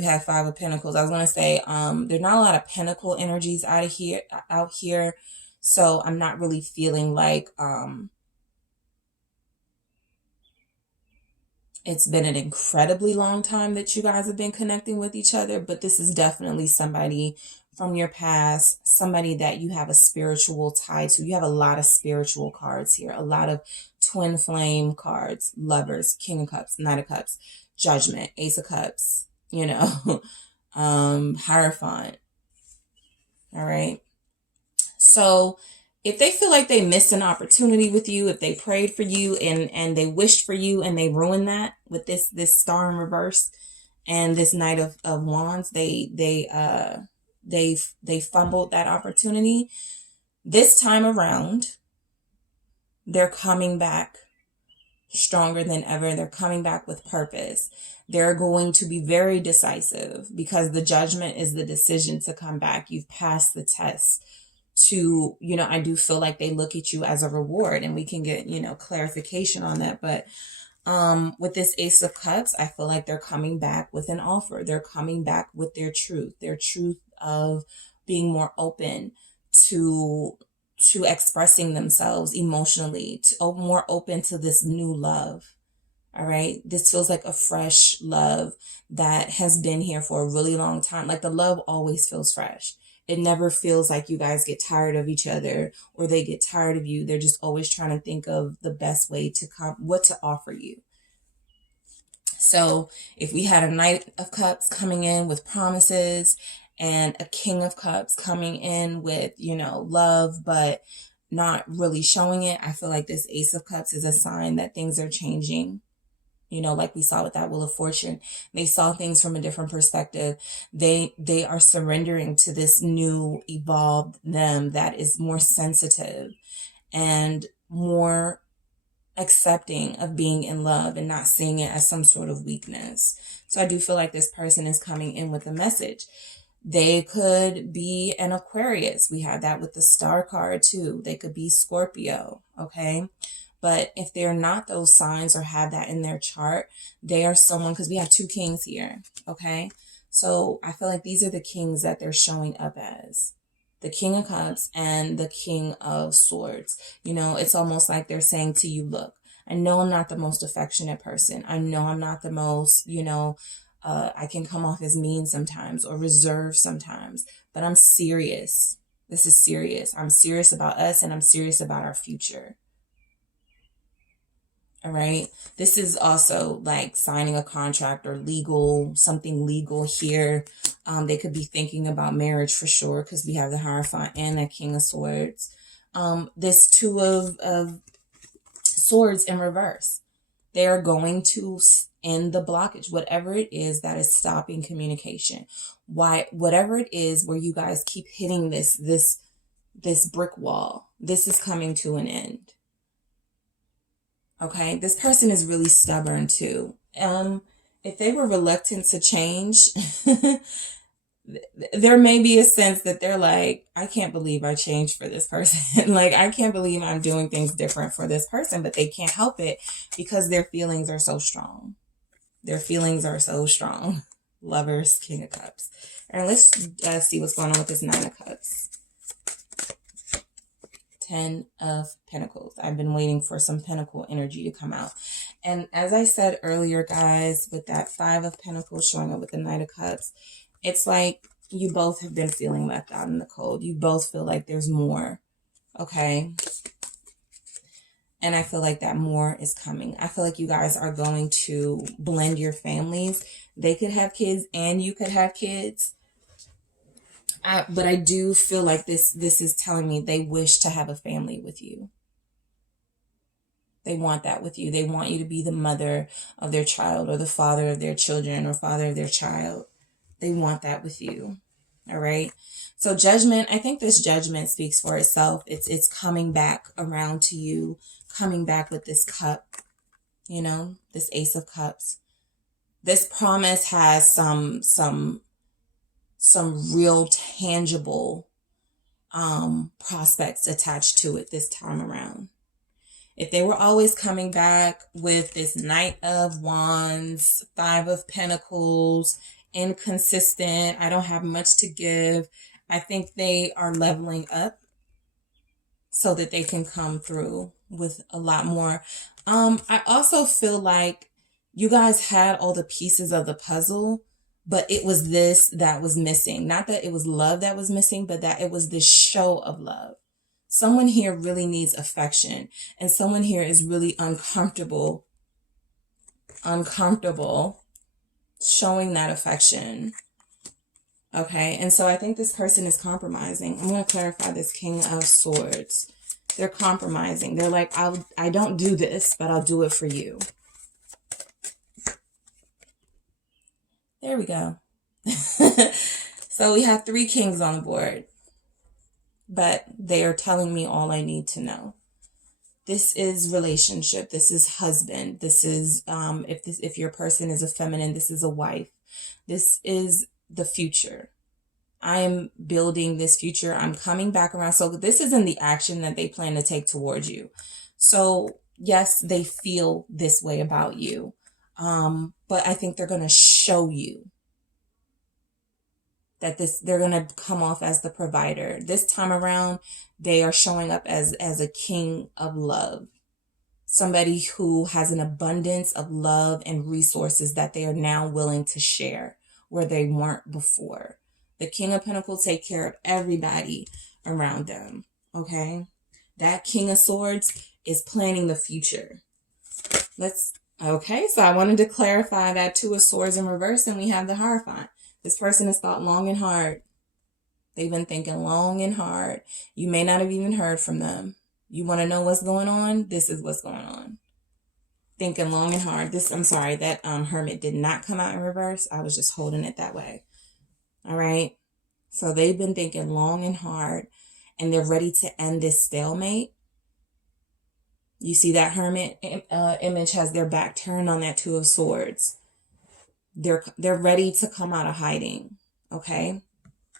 have Five of Pentacles. I was going to say, there's not a lot of pentacle energies out here. So I'm not really feeling like, it's been an incredibly long time that you guys have been connecting with each other, but this is definitely somebody from your past, somebody that you have a spiritual tie to. You have a lot of spiritual cards here, a lot of twin flame cards, Lovers, King of Cups, Knight of Cups, Judgment, Ace of Cups, Hierophant. All right. So if they feel like they missed an opportunity with you, if they prayed for you and they wished for you and they ruined that with this Star in reverse and this Knight of Wands, they fumbled that opportunity. This time around, they're coming back stronger than ever. They're coming back with purpose. They're going to be very decisive because the Judgment is the decision to come back. You've passed the test. I do feel like they look at you as a reward, and we can get, clarification on that. But with this Ace of Cups, I feel like they're coming back with an offer. They're coming back with their truth of being more open to expressing themselves emotionally, more open to this new love. All right. This feels like a fresh love that has been here for a really long time. Like the love always feels fresh. It never feels like you guys get tired of each other or they get tired of you. They're just always trying to think of the best way to what to offer you. So if we had a Knight of Cups coming in with promises and a King of Cups coming in with, love, but not really showing it, I feel like this Ace of Cups is a sign that things are changing. Like we saw with that Wheel of Fortune, they saw things from a different perspective. They are surrendering to this new evolved them that is more sensitive and more accepting of being in love and not seeing it as some sort of weakness. So I do feel like this person is coming in with a message. They could be an Aquarius. We had that with the Star card too. They could be Scorpio. Okay. But if they're not those signs or have that in their chart, they are someone, because we have two kings here, okay? So I feel like these are the kings that they're showing up as. The King of Cups and the King of Swords. It's almost like they're saying to you, look, I know I'm not the most affectionate person. I know I'm not the most, I can come off as mean sometimes or reserved sometimes, but I'm serious. This is serious. I'm serious about us and I'm serious about our future. All right. This is also like signing a contract or legal, something legal here. They could be thinking about marriage for sure because we have the Hierophant and the King of Swords. This Two of Swords in reverse. They are going to end the blockage, whatever it is that is stopping communication. Whatever it is where you guys keep hitting this brick wall, this is coming to an end. Okay, this person is really stubborn too. If they were reluctant to change, there may be a sense that they're like, I can't believe I changed for this person. Like, I can't believe I'm doing things different for this person, but they can't help it because their feelings are so strong. Their feelings are so strong. Lovers, King of Cups. And let's see what's going on with this Nine of Cups. 10 of Pentacles. I've been waiting for some Pentacle energy to come out. And as I said earlier, guys, with that 5 of Pentacles showing up with the Knight of Cups, it's like you both have been feeling left out in the cold. You both feel like there's more. Okay. And I feel like that more is coming. I feel like you guys are going to blend your families. They could have kids and you could have kids. But I do feel like this is telling me they wish to have a family with you. They want that with you. They want you to be the mother of their child or the father of their children or father of their child. They want that with you. All right. So Judgment, I think this Judgment speaks for itself. It's coming back around to you, coming back with this cup, you know, this Ace of Cups. This promise has some real tangible prospects attached to it this time around. If they were always coming back with this Knight of Wands, 5 of Pentacles, inconsistent, I don't have much to give, I think they are leveling up so that they can come through with a lot more. I also feel like you guys had all the pieces of the puzzle, but it was this that was missing. Not that it was love that was missing, but that it was this show of love. Someone here really needs affection, and someone here is really uncomfortable showing that affection. Okay, and so I think this person is compromising. I'm going to clarify this King of Swords. They're compromising. They're like, I don't do this, but I'll do it for you. There we go. So we have 3 kings on the board, but they are telling me all I need to know. This is relationship. This is husband. This is, if your person is a feminine, this is a wife. This is the future. I am building this future. I'm coming back around. So this isn't the action that they plan to take towards you. So yes, they feel this way about you. But I think they're going to show you that they're going to come off as the provider. This time around, they are showing up as a king of love. Somebody who has an abundance of love and resources that they are now willing to share where they weren't before. The King of Pentacles take care of everybody around them. Okay. That King of Swords is planning the future. Okay. So I wanted to clarify that 2 of Swords in reverse, and we have the Hierophant. This person has thought long and hard. They've been thinking long and hard. You may not have even heard from them. You want to know what's going on? This is what's going on. Thinking long and hard. I'm sorry, that Hermit did not come out in reverse. I was just holding it that way. All right. So they've been thinking long and hard, and they're ready to end this stalemate. You see that Hermit image has their back turned on that 2 of Swords. They're ready to come out of hiding. Okay.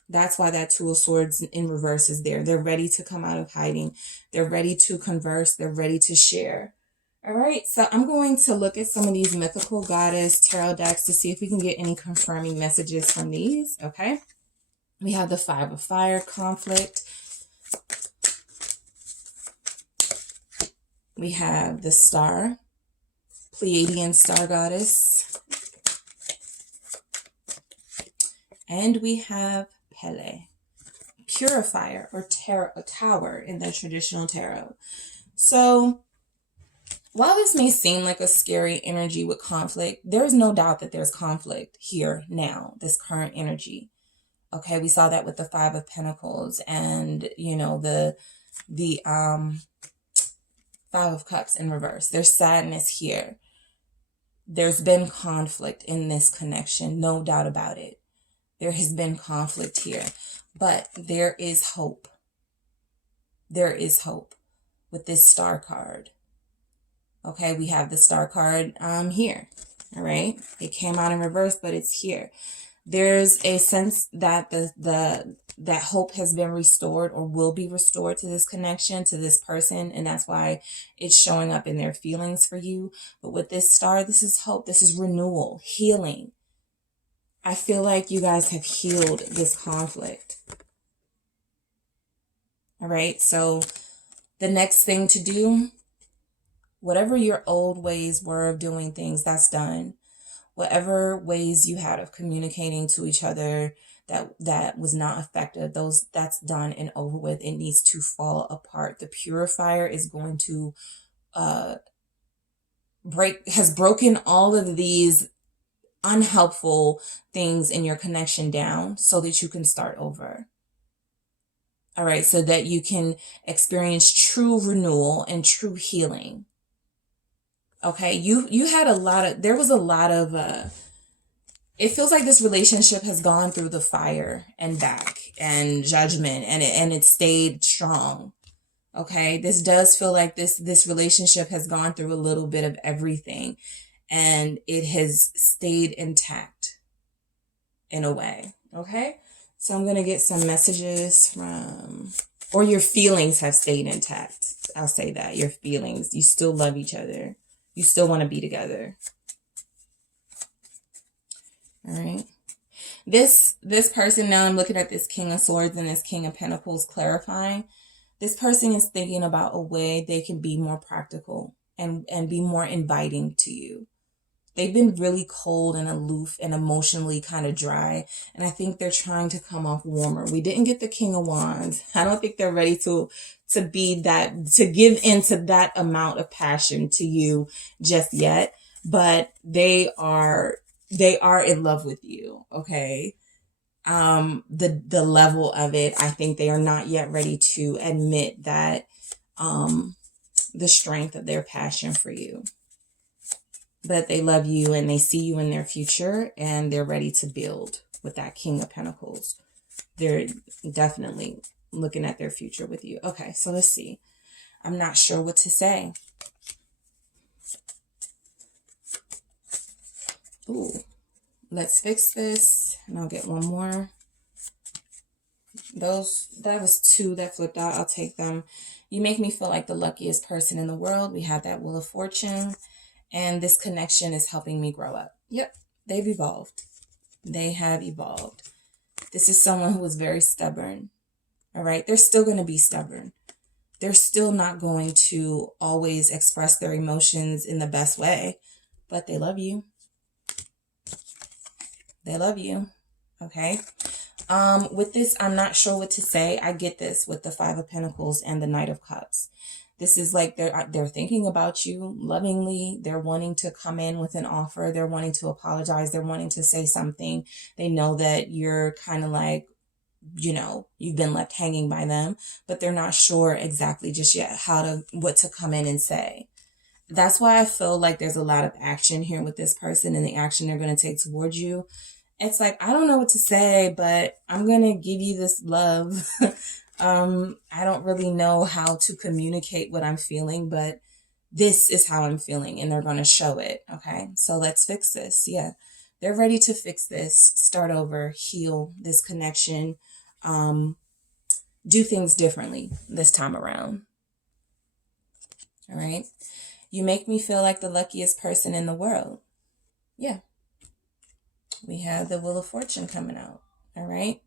That's why that 2 of Swords in reverse is there. They're ready to come out of hiding. They're ready to converse. They're ready to share. All right. So I'm going to look at some of these mythical goddess tarot decks to see if we can get any confirming messages from these. Okay. We have the 5 of Fire, conflict. We have the Star, Pleiadian star goddess. And we have Pele, purifier or a tower in the traditional tarot. So while this may seem like a scary energy with conflict, there is no doubt that there's conflict here now, this current energy. Okay, we saw that with the Five of Pentacles and, you know, the Five of Cups in reverse. There's sadness here. There's been conflict in this connection, no doubt about it. There has been conflict here, but there is hope. There is hope with this Star card. Okay, we have the Star card here. All right, it came out in reverse, but it's here. There's a sense that that hope has been restored or will be restored to this connection, to this person, and that's why it's showing up in their feelings for you. But with this Star, this is hope. This is renewal, healing. I feel like you guys have healed this conflict. All right, so the next thing to do, whatever your old ways were of doing things, that's done. Whatever ways you had of communicating to each other that was not effective, that's done and over with. It needs to fall apart. The purifier is going to has broken all of these unhelpful things in your connection down so that you can start over. All right, so that you can experience true renewal and true healing. Okay, you had there was a lot of, it feels like this relationship has gone through the fire and back and judgment and it stayed strong. Okay, this does feel like this relationship has gone through a little bit of everything and it has stayed intact in a way. Okay, so I'm going to get some messages from, or your feelings have stayed intact. I'll say that, your feelings, you still love each other. You still want to be together. All right. This person, now I'm looking at this King of Swords and this King of Pentacles clarifying. This person is thinking about a way they can be more practical and be more inviting to you. They've been really cold and aloof and emotionally kind of dry. And I think they're trying to come off warmer. We didn't get the King of Wands. I don't think they're ready to be that, to give into that amount of passion to you just yet, but they are in love with you. Okay. The level of it, I think they are not yet ready to admit that, the strength of their passion for you, but they love you and they see you in their future and they're ready to build with that King of Pentacles. They're definitely looking at their future with you. Okay, so let's see. I'm not sure what to say. Ooh, let's fix this. And I'll get one more. That was two that flipped out. I'll take them. You make me feel like the luckiest person in the world. We have that Wheel of Fortune. And this connection is helping me grow up. Yep, they've evolved. They have evolved. This is someone who was very stubborn. All right, they're still going to be stubborn. They're still not going to always express their emotions in the best way, but they love you. They love you. Okay. With this, I'm not sure what to say. I get this with the Five of Pentacles and the Knight of Cups. This is like they're thinking about you lovingly. They're wanting to come in with an offer. They're wanting to apologize. They're wanting to say something. They know that you're kind of like, you know, you've been left hanging by them, but they're not sure exactly just yet what to come in and say. That's why I feel like there's a lot of action here with this person and the action they're going to take towards you. It's like, I don't know what to say, but I'm going to give you this love. I don't really know how to communicate what I'm feeling, but this is how I'm feeling and they're going to show it. Okay. So let's fix this. Yeah. They're ready to fix this, start over, heal this connection, do things differently this time around. All right. You make me feel like the luckiest person in the world. Yeah. We have the Wheel of Fortune coming out. All right.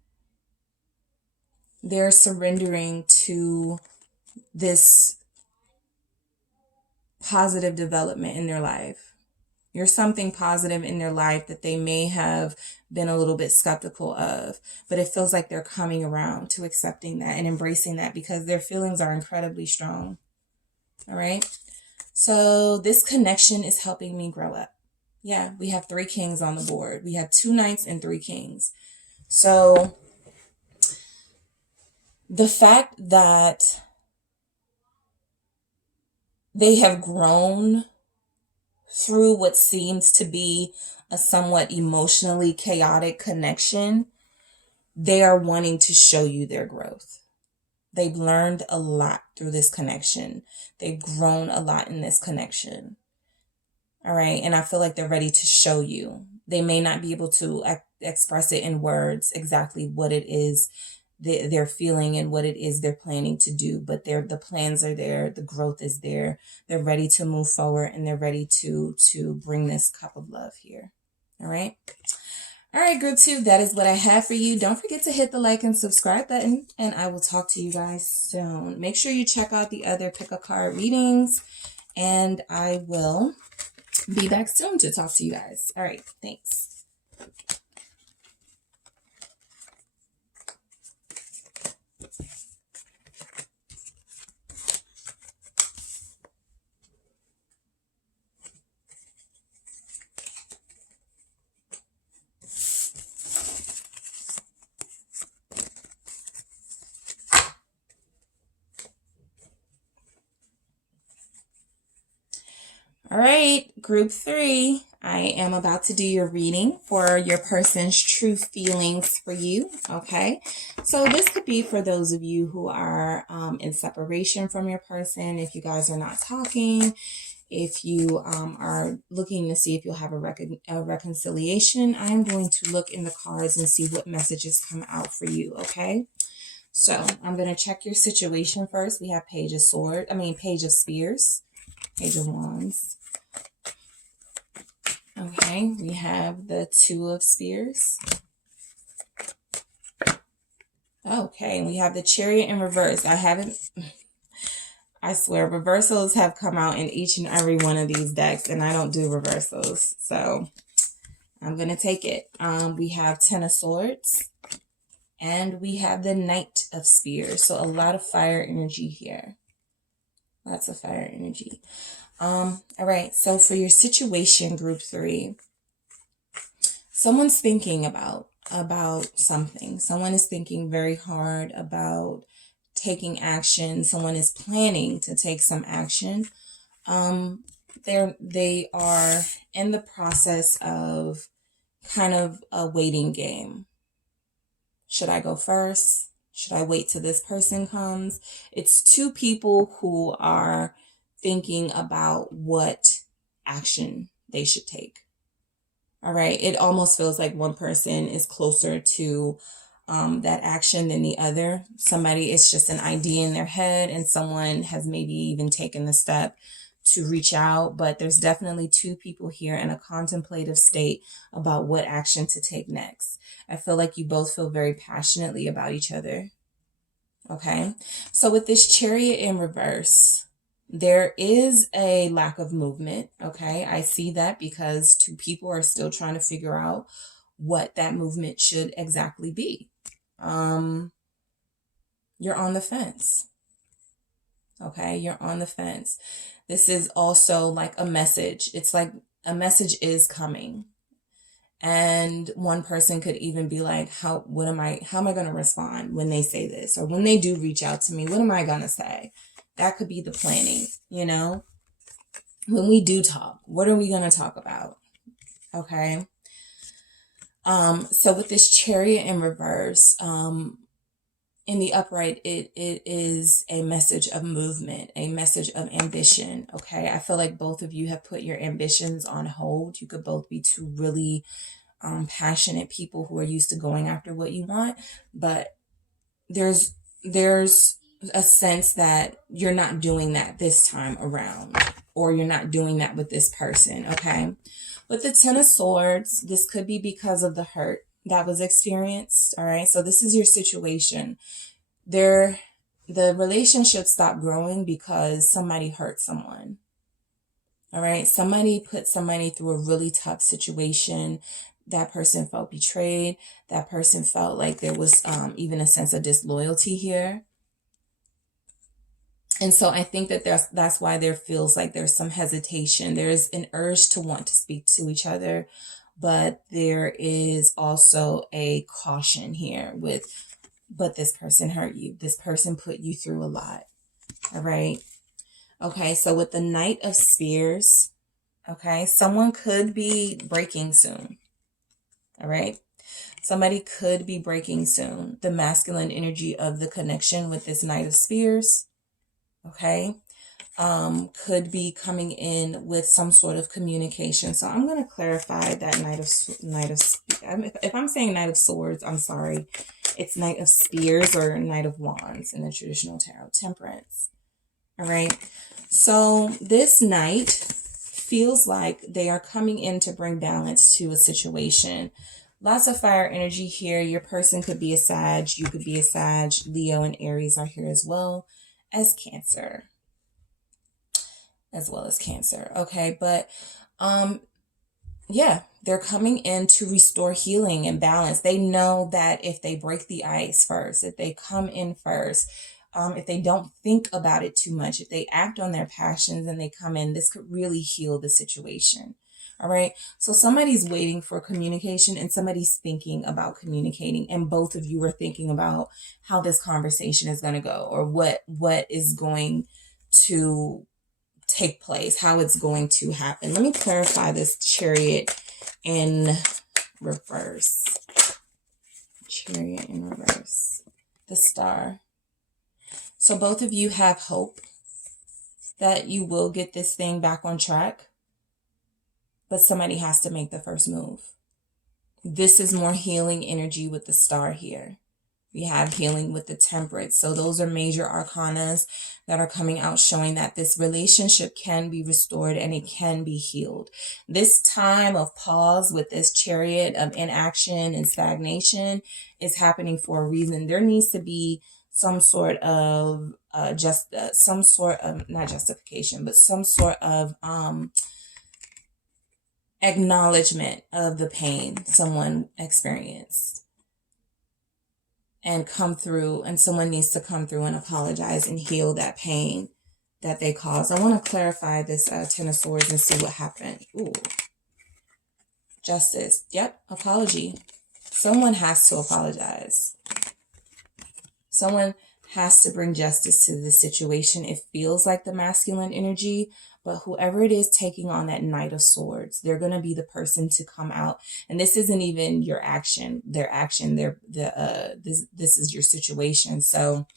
They're surrendering to this positive development in their life. You're something positive in their life that they may have been a little bit skeptical of, but it feels like they're coming around to accepting that and embracing that because their feelings are incredibly strong. All right. So this connection is helping me grow up. Yeah, we have 3 kings on the board. We have 2 knights and 3 kings. So the fact that they have grown through what seems to be a somewhat emotionally chaotic connection, they are wanting to show you their growth. They've learned a lot through this connection. They've grown a lot in this connection. All right. And I feel like they're ready to show you. They may not be able to express it in words exactly what it is they're feeling and what it is they're planning to do, but the plans are there. The growth is there. They're ready to move forward, and they're ready to bring this cup of love here. All right. All right, group 2, that is what I have for you. Don't forget to hit the like and subscribe button, and I will talk to you guys soon. Make sure you check out the other pick a card readings, and I will be back soon to talk to you guys. All right, thanks. All right, group 3, I am about to do your reading for your person's true feelings for you, okay? So this could be for those of you who are in separation from your person, if you guys are not talking, if you are looking to see if you'll have a reconciliation. I'm going to look in the cards and see what messages come out for you, okay? So I'm going to check your situation first. We have Page of Spears, Page of Wands. Okay, we have the 2 of Spears. Okay, we have the Chariot in reverse. I swear, reversals have come out in each and every one of these decks, and I don't do reversals, so I'm going to take it. We have 10 of Swords, and we have the Knight of Spears. So a lot of fire energy here. Lots of fire energy. All right, so for your situation, group 3, someone's thinking about something. Someone is thinking very hard about taking action. Someone is planning to take some action. They are in the process of kind of a waiting game. Should I go first? Should I wait till this person comes? It's 2 people who are thinking about what action they should take. All right. It almost feels like one person is closer to that action than the other. Somebody, it's just an idea in their head, and someone has maybe even taken the step to reach out. But there's definitely 2 people here in a contemplative state about what action to take next. I feel like you both feel very passionately about each other. Okay. So with this Chariot in reverse, there is a lack of movement. Okay. I see that because 2 people are still trying to figure out what that movement should exactly be. You're on the fence. Okay. You're on the fence. This is also like a message. It's like a message is coming. And one person could even be like, how am I going to respond when they say this? Or when they do reach out to me, what am I going to say? That could be the planning, you know? When we do talk, what are we going to talk about? Okay. So with this Chariot in reverse, in the upright, it is a message of movement, a message of ambition. Okay. I feel like both of you have put your ambitions on hold. You could both be 2 really passionate people who are used to going after what you want, but there's a sense that you're not doing that this time around, or you're not doing that with this person. Okay. With the 10 of Swords, this could be because of the hurt that was experienced. All right. So this is your situation. The relationship stopped growing because somebody hurt someone. All right. Somebody put somebody through a really tough situation. That person felt betrayed. That person felt like there was even a sense of disloyalty here. And so I think that that's why there feels like there's some hesitation. There's an urge to want to speak to each other, but there is also a caution here with, but this person hurt you. This person put you through a lot. All right. Okay. So with the Knight of Spears, okay, someone could be breaking soon. All right. Somebody could be breaking soon. The masculine energy of the connection with this Knight of Spears, okay, could be coming in with some sort of communication. So I'm going to clarify that if I'm saying Knight of Swords, I'm sorry. It's Knight of Spears or Knight of Wands in the traditional tarot. Temperance. All right. So this knight feels like they are coming in to bring balance to a situation. Lots of fire energy here. Your person could be a Sag. You could be a Sag. Leo and Aries are here as well as Cancer. Okay, but yeah, they're coming in to restore healing and balance. They know that if they break the ice first, if they come in first, if they don't think about it too much, if they act on their passions and they come in, this could really heal the situation. All right. So somebody's waiting for communication and somebody's thinking about communicating, and both of you are thinking about how this conversation is going to go, or what is going to take place, how it's going to happen. Let me clarify this Chariot in reverse. Chariot in reverse. The Star. So both of you have hope that you will get this thing back on track, but somebody has to make the first move. This is more healing energy with the Star here. We have healing with the Temperance. So those are major arcanas that are coming out showing that this relationship can be restored and it can be healed. This time of pause with this Chariot of inaction and stagnation is happening for a reason. There needs to be some sort of not justification, but some sort of acknowledgement of the pain someone experienced. And come through, and someone needs to come through and apologize and heal that pain that they caused. I want to clarify this Ten of Swords and see what happened. Ooh. Justice. Yep, apology. Someone has to apologize. Someone has to bring justice to the situation. It feels like the masculine energy, but whoever it is taking on that Knight of Swords, they're going to be the person to come out. And this isn't even your action, their action. This is your situation. So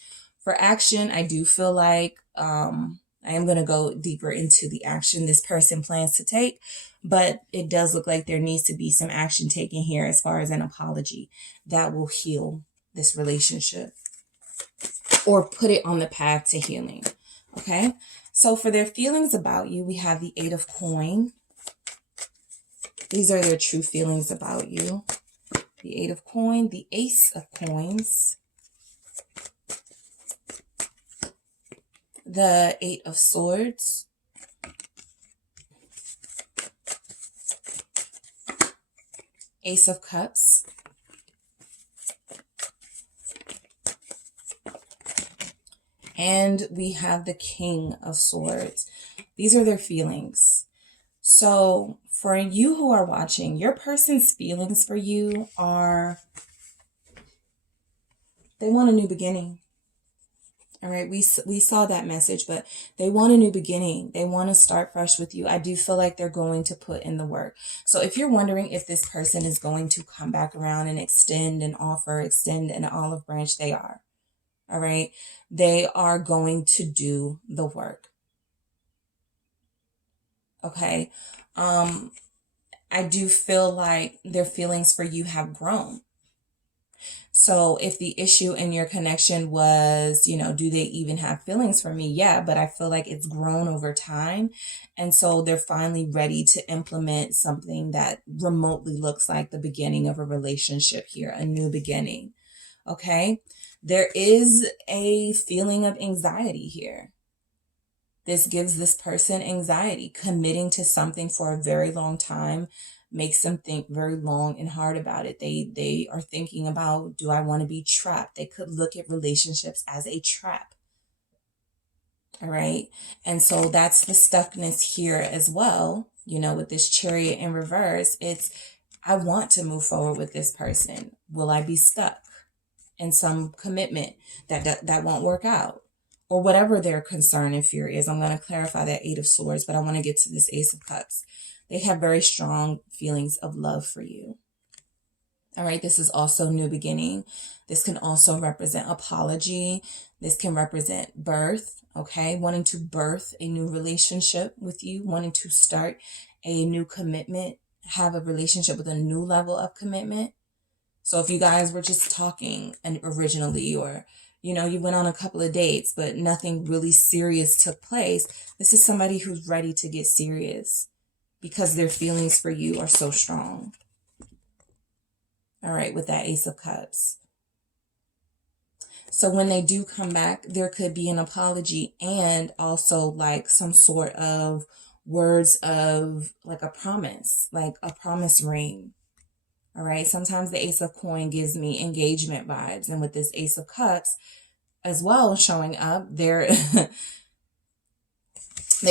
for action, I do feel like I am going to go deeper into the action this person plans to take, but it does look like there needs to be some action taken here as far as an apology that will heal this relationship or put it on the path to healing. Okay. So for their feelings about you, we have the Eight of Coin. These are their true feelings about you. The Eight of Coin, the Ace of Coins, the Eight of Swords, Ace of Cups, and we have the King of Swords. These are their feelings. So for you who are watching, your person's feelings for you are, they want a new beginning. All right, we saw that message, but they want a new beginning. They want to start fresh with you. I do feel like they're going to put in the work. So if you're wondering if this person is going to come back around and extend an offer, extend an olive branch, they are. All right. They are going to do the work. Okay. I do feel like their feelings for you have grown. So if the issue in your connection was, do they even have feelings for me? Yeah, but I feel like it's grown over time. And so they're finally ready to implement something that remotely looks like the beginning of a relationship here, a new beginning. Okay. There is a feeling of anxiety here. This gives this person anxiety. Committing to something for a very long time makes them think very long and hard about it. They are thinking about, do I want to be trapped? They could look at relationships as a trap. All right. And so that's the stuckness here as well. You know, with this Chariot in reverse, it's, I want to move forward with this person. Will I be stuck in some commitment that won't work out? Or whatever their concern and fear is. I'm going to clarify that Eight of Swords, but I want to get to this Ace of Cups. They have very strong feelings of love for you. All right, this is also new beginning. This can also represent apology. This can represent birth, okay? Wanting to birth a new relationship with you, wanting to start a new commitment, have a relationship with a new level of commitment. So if you guys were just talking and originally, or, you know, you went on a couple of dates, but nothing really serious took place, this is somebody who's ready to get serious because their feelings for you are so strong. All right, with that Ace of Cups. So when they do come back, there could be an apology and also like some sort of words of like a promise ring. All right. Sometimes the Ace of Coin gives me engagement vibes. And with this Ace of Cups as well showing up, they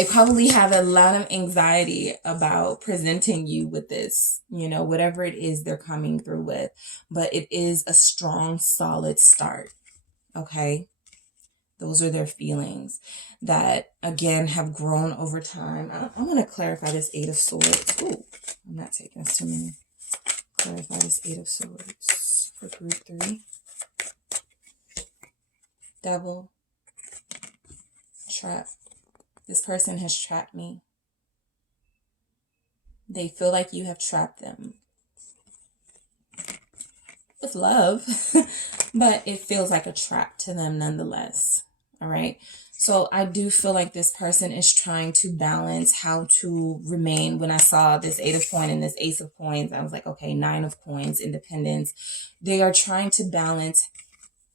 probably have a lot of anxiety about presenting you with this, you know, whatever it is they're coming through with. But it is a strong, solid start. Okay. Those are their feelings that, again, have grown over time. I want to clarify this Eight of Swords. Ooh, I'm not taking this too many. Clarify this Eight of Swords for group 3. Devil. Trap. This person has trapped me. They feel like you have trapped them. With love, but it feels like a trap to them nonetheless. All right. So I do feel like this person is trying to balance how to remain. When I saw this Eight of Coins and this Ace of Coins, I was like, okay, Nine of Coins, independence. They are trying to balance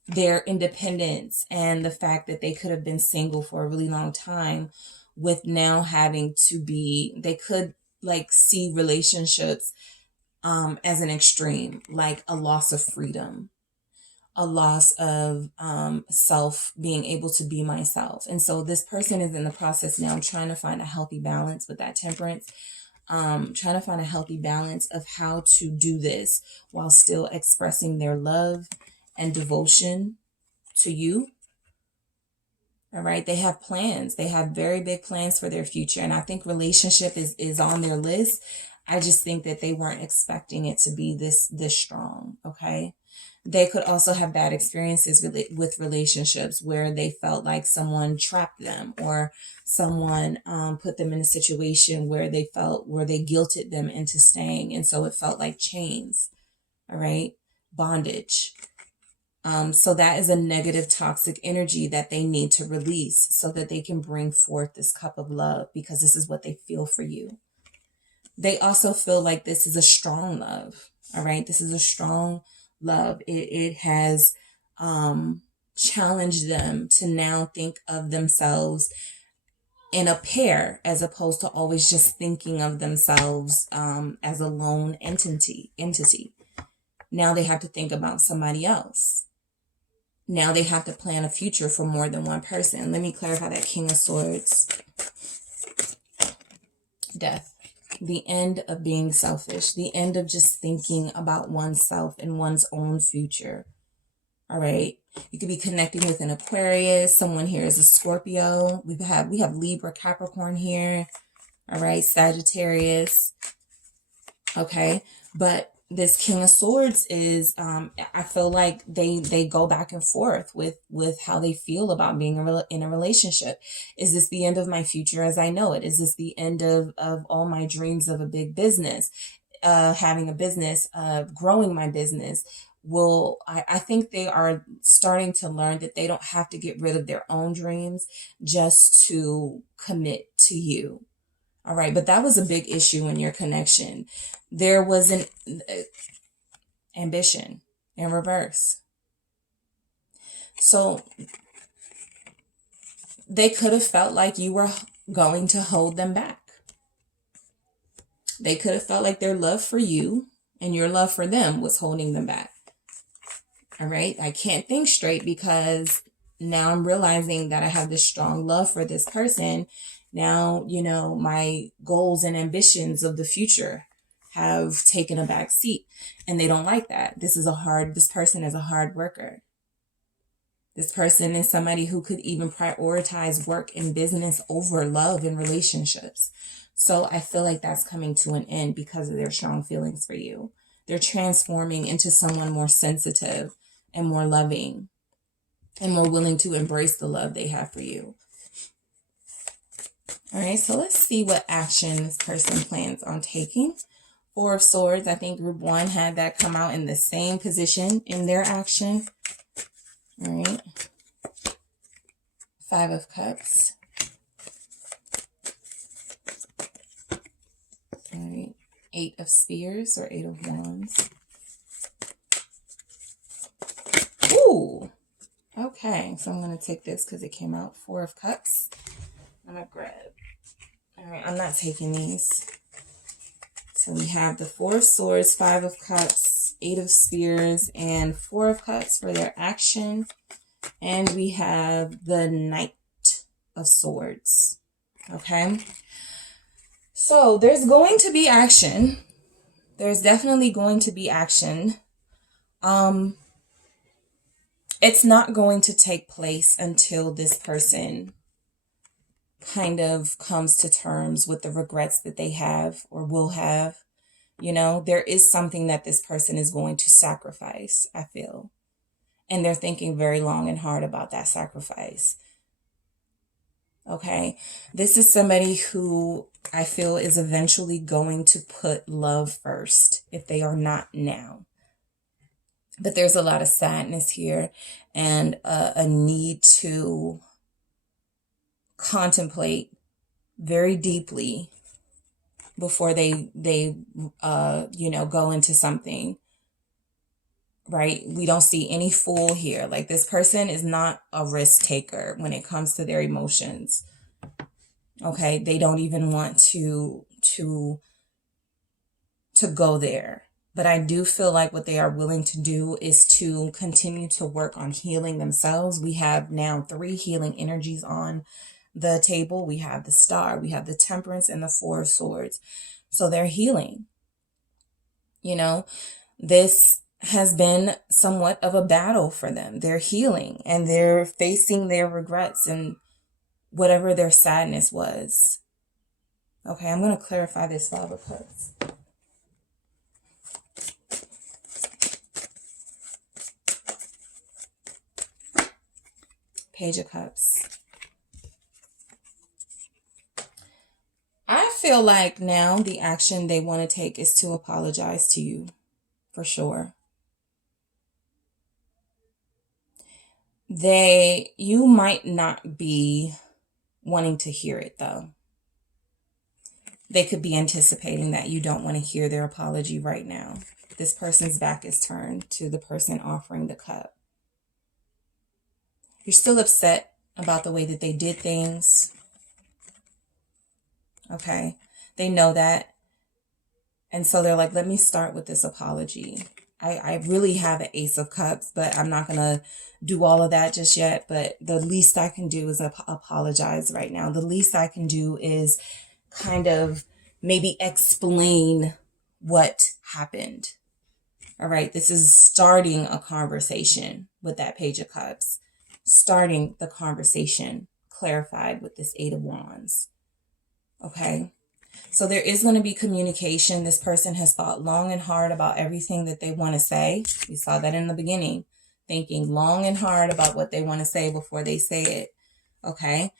their independence and the fact that they could have been single for a really long time with now having to be, they could like see relationships as an extreme, like a loss of freedom, a loss of self, being able to be myself. And so this person is in the process now trying to find a healthy balance with that Temperance, trying to find a healthy balance of how to do this while still expressing their love and devotion to you. All right. They have plans. They have very big plans for their future. And I think relationship is on their list. I just think that they weren't expecting it to be this strong. Okay. They could also have bad experiences with relationships where they felt like someone trapped them or someone put them in a situation where they guilted them into staying. And so it felt like chains. All right. Bondage. So that is a negative toxic energy that they need to release so that they can bring forth this cup of love, because this is what they feel for you. They also feel like this is a strong love. All right. This is a strong love. It has challenged them to now think of themselves in a pair as opposed to always just thinking of themselves as a lone entity. Now they have to think about somebody else. Now they have to plan a future for more than one person. Let me clarify that King of Swords. Death. The end of being selfish. The end of just thinking about oneself and one's own future. All right. You could be connecting with an Aquarius. Someone here is a Scorpio. We have Libra, Capricorn here. All right. Sagittarius. Okay. But this King of Swords is, I feel like they go back and forth with how they feel about being in a relationship. Is this the end of my future as I know it? Is this the end of all my dreams of a big business, having a business, growing my business? I think they are starting to learn that they don't have to get rid of their own dreams just to commit to you. All right. But that was a big issue in your connection. There was an ambition in reverse. So they could have felt like you were going to hold them back. They could have felt like their love for you and your love for them was holding them back. All right. I can't think straight because now I'm realizing that I have this strong love for this person. Now, you know, my goals and ambitions of the future have taken a back seat, and they don't like that. This person is a hard worker. This person is somebody who could even prioritize work and business over love and relationships. So I feel like that's coming to an end because of their strong feelings for you. They're transforming into someone more sensitive and more loving and more willing to embrace the love they have for you. All right, so let's see what action this person plans on taking. Four of Swords. I think group 1 had that come out in the same position in their action. All right. 5 of Cups. All right. 8 of Spears or 8 of Wands. Ooh. Okay, so I'm going to take this because it came out 4 of Cups. I'm going to grab. All right, I'm not taking these. So we have the 4 of Swords, 5 of Cups, 8 of Spears, and 4 of Cups for their action. And we have the Knight of Swords. Okay. So there's going to be action. There's definitely going to be action. It's not going to take place until this person kind of comes to terms with the regrets that they have or will have. You know, there is something that this person is going to sacrifice, I feel. And they're thinking very long and hard about that sacrifice. Okay. This is somebody who I feel is eventually going to put love first if they are not now. But there's a lot of sadness here and a need to contemplate very deeply before they go into something. Right? We don't see any fool here. Like, this person is not a risk taker when it comes to their emotions. Okay? They don't even want to go there. But I do feel like what they are willing to do is to continue to work on healing themselves. We have now 3 healing energies on the table. We have the Star, we have the Temperance, and the 4 of Swords. So they're healing. You know, this has been somewhat of a battle for them. They're healing and they're facing their regrets and whatever their sadness was. Okay, I'm going to clarify this 5 of Cups. Page of Cups. I feel like now the action they want to take is to apologize to you, for sure. You might not be wanting to hear it, though. They could be anticipating that you don't want to hear their apology right now. This person's back is turned to the person offering the cup. You're still upset about the way that they did things. Okay. They know that. And so they're like, let me start with this apology. I really have an Ace of Cups, but I'm not going to do all of that just yet. But the least I can do is apologize right now. The least I can do is kind of maybe explain what happened. All right. This is starting a conversation with that Page of Cups. Starting the conversation clarified with this 8 of Wands. Okay. So there is going to be communication. This person has thought long and hard about everything that they want to say. We saw that in the beginning. Thinking long and hard about what they want to say before they say it. Okay.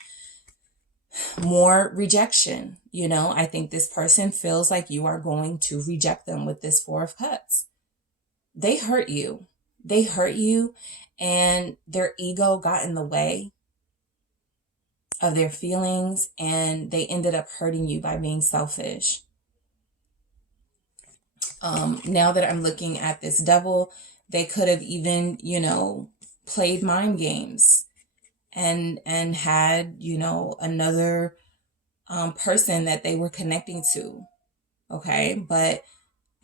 More rejection. You know, I think this person feels like you are going to reject them with this 4 of Cups. They hurt you. They hurt you, and their ego got in the way of their feelings, and they ended up hurting you by being selfish. Now that I'm looking at this Devil, they could have even, played mind games and had, another person that they were connecting to. Okay. But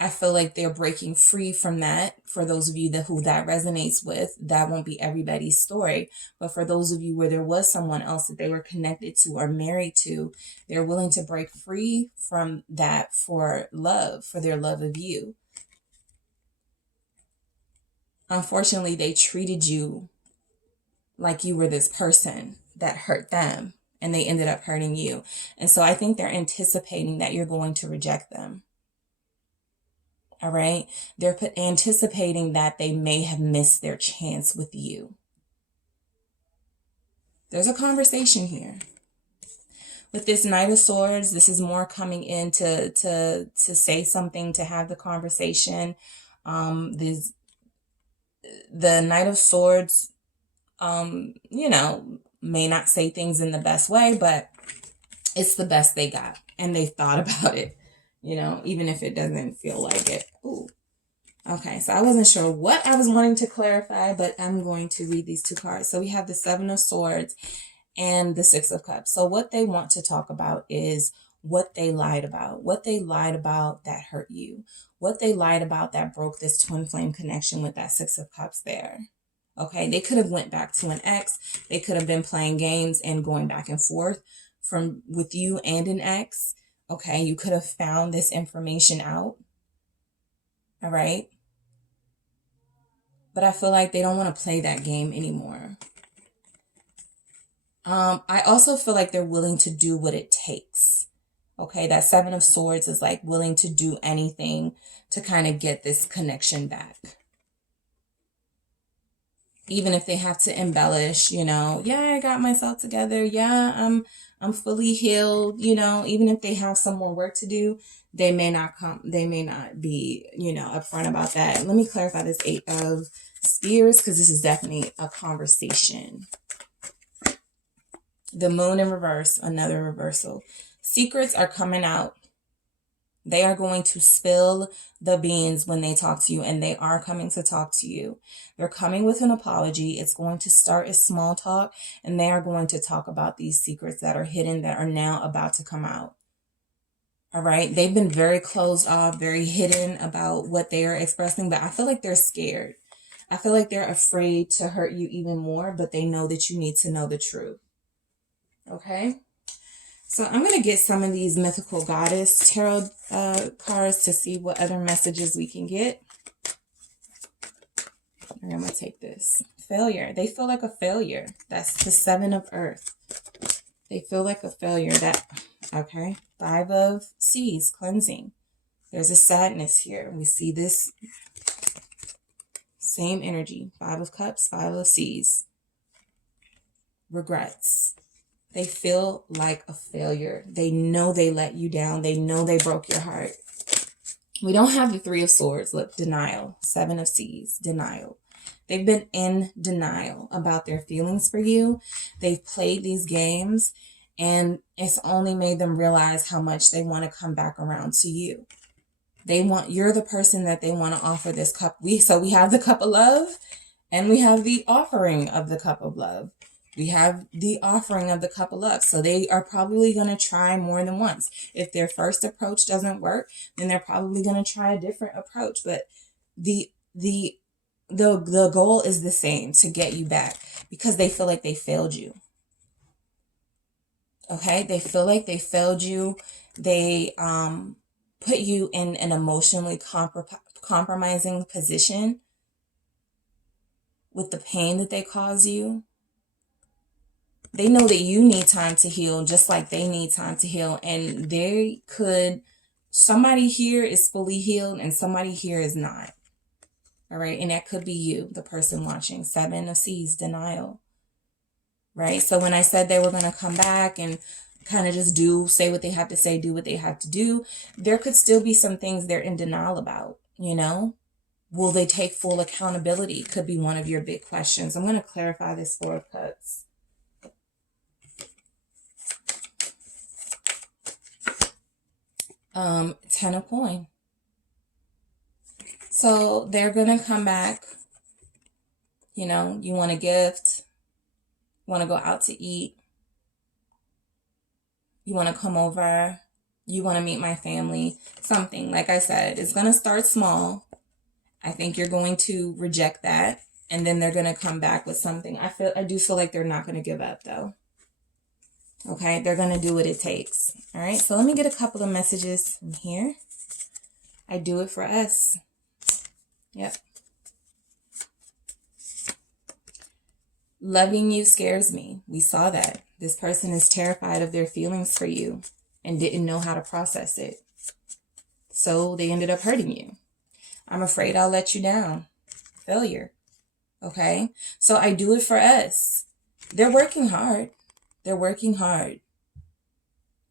I feel like they're breaking free from that. For those of you who that resonates with, that won't be everybody's story. But for those of you where there was someone else that they were connected to or married to, they're willing to break free from that for love, for their love of you. Unfortunately, they treated you like you were this person that hurt them, and they ended up hurting you. And so I think they're anticipating that you're going to reject them. All right. They're anticipating that they may have missed their chance with you. There's a conversation here. With this Knight of Swords, this is more coming in to say something, to have the conversation. The Knight of Swords, you know, may not say things in the best way, but it's the best they got. And they thought about it. You know, even if it doesn't feel like it. Ooh. Okay, so I wasn't sure what I was wanting to clarify, but I'm going to read these two cards. So we have the Seven of Swords and the Six of Cups. So what they want to talk about is what they lied about. What they lied about that hurt you. What they lied about that broke this twin flame connection with that Six of Cups there. Okay, they could have went back to an ex. They could have been playing games and going back and forth with you and an ex. Okay, you could have found this information out. All right. But I feel like they don't want to play that game anymore. I also feel like they're willing to do what it takes. Okay, that Seven of Swords is like willing to do anything to kind of get this connection back. Even if they have to embellish, you know, yeah, I got myself together. Yeah, I'm fully healed, you know, even if they have some more work to do, they may not be, you know, upfront about that. Let me clarify this Eight of Spears, because this is definitely a conversation. The Moon in reverse, another reversal. Secrets are coming out. They are going to spill the beans when they talk to you, and they are coming to talk to you. They're coming with an apology. It's going to start as small talk, and they are going to talk about these secrets that are hidden, that are now about to come out. All right. They've been very closed off, very hidden about what they are expressing, but I feel like they're scared. I feel like they're afraid to hurt you even more, but they know that you need to know the truth. Okay. So I'm going to get some of these mythical goddess tarot cards to see what other messages we can get. I'm going to take this. Failure. They feel like a failure. That's the Seven of Earth. They feel like a failure. Okay. Five of Seas, cleansing. There's a sadness here. We see this same energy. Five of Cups, Five of Seas. Regrets. They feel like a failure. They know they let you down. They know they broke your heart. We don't have the Three of Swords. Look, denial. Seven of Seas, denial. They've been in denial about their feelings for you. They've played these games, and it's only made them realize how much they want to come back around to you. You're the person that they want to offer this cup. So we have the cup of love, and we have the offering of the cup of love. We have the offering of the cup of love. So they are probably going to try more than once. If their first approach doesn't work, then they're probably going to try a different approach. But the goal is the same, to get you back, because they feel like they failed you. Okay? They feel like they failed you. They put you in an emotionally compromising position with the pain that they cause you. They know that you need time to heal, just like they need time to heal. And somebody here is fully healed and somebody here is not. All right. And that could be you, the person watching. Seven of Seas, denial. Right. So when I said they were going to come back and kind of just say what they have to say, do what they have to do, there could still be some things they're in denial about, you know? Will they take full accountability? Could be one of your big questions. I'm going to clarify this Four of Cups. Ten of Coin. So they're going to come back. You know, you want a gift, want to go out to eat, you want to come over, You want to meet my family. Something, like I said, it's going to start small. I think you're going to reject that. And then they're going to come back with something. I do feel like they're not going to give up though. Okay, they're going to do what it takes. All right, so let me get a couple of messages from here. I do it for us. Yep. Loving you scares me. We saw that. This person is terrified of their feelings for you and didn't know how to process it. So they ended up hurting you. I'm afraid I'll let you down. Failure. Okay, so I do it for us. They're working hard. They're working hard.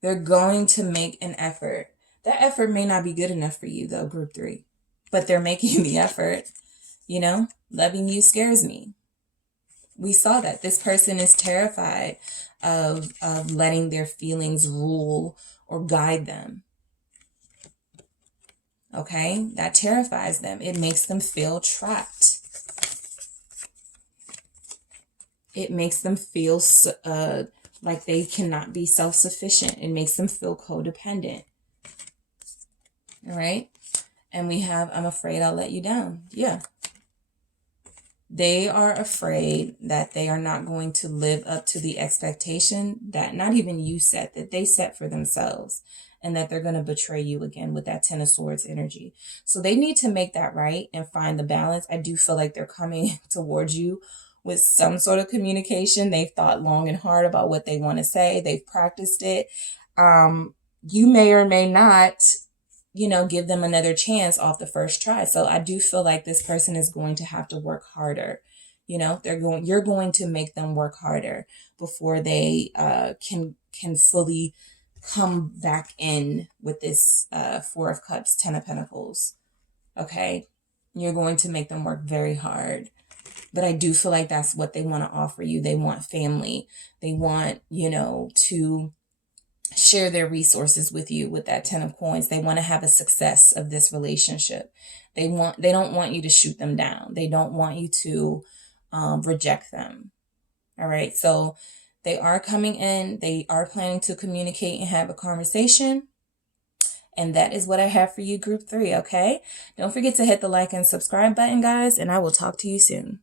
They're going to make an effort. That effort may not be good enough for you though, group 3. But they're making the effort. You know, loving you scares me. We saw that. This person is terrified of letting their feelings rule or guide them. Okay, that terrifies them. It makes them feel trapped. It makes them feel like they cannot be self-sufficient. It makes them feel codependent. All right. And we have, I'm afraid I'll let you down. Yeah. They are afraid that they are not going to live up to the expectation that not even you set, that they set for themselves, and that they're going to betray you again with that 10 of Swords energy. So they need to make that right and find the balance. I do feel like they're coming towards you with some sort of communication. They've thought long and hard about what they want to say. They've practiced it. You may or may not, you know, give them another chance off the first try. So I do feel like this person is going to have to work harder. You know, you're going to make them work harder before they can fully come back in with this 4 of Cups, 10 of Pentacles. Okay. You're going to make them work very hard. But I do feel like that's what they want to offer you. They want family. They want, you know, to share their resources with you with that 10 of Coins. They want to have a success of this relationship. They don't want you to shoot them down. They don't want you to reject them. All right. So they are coming in. They are planning to communicate and have a conversation. And that is what I have for you, group 3. Okay. Don't forget to hit the like and subscribe button, guys. And I will talk to you soon.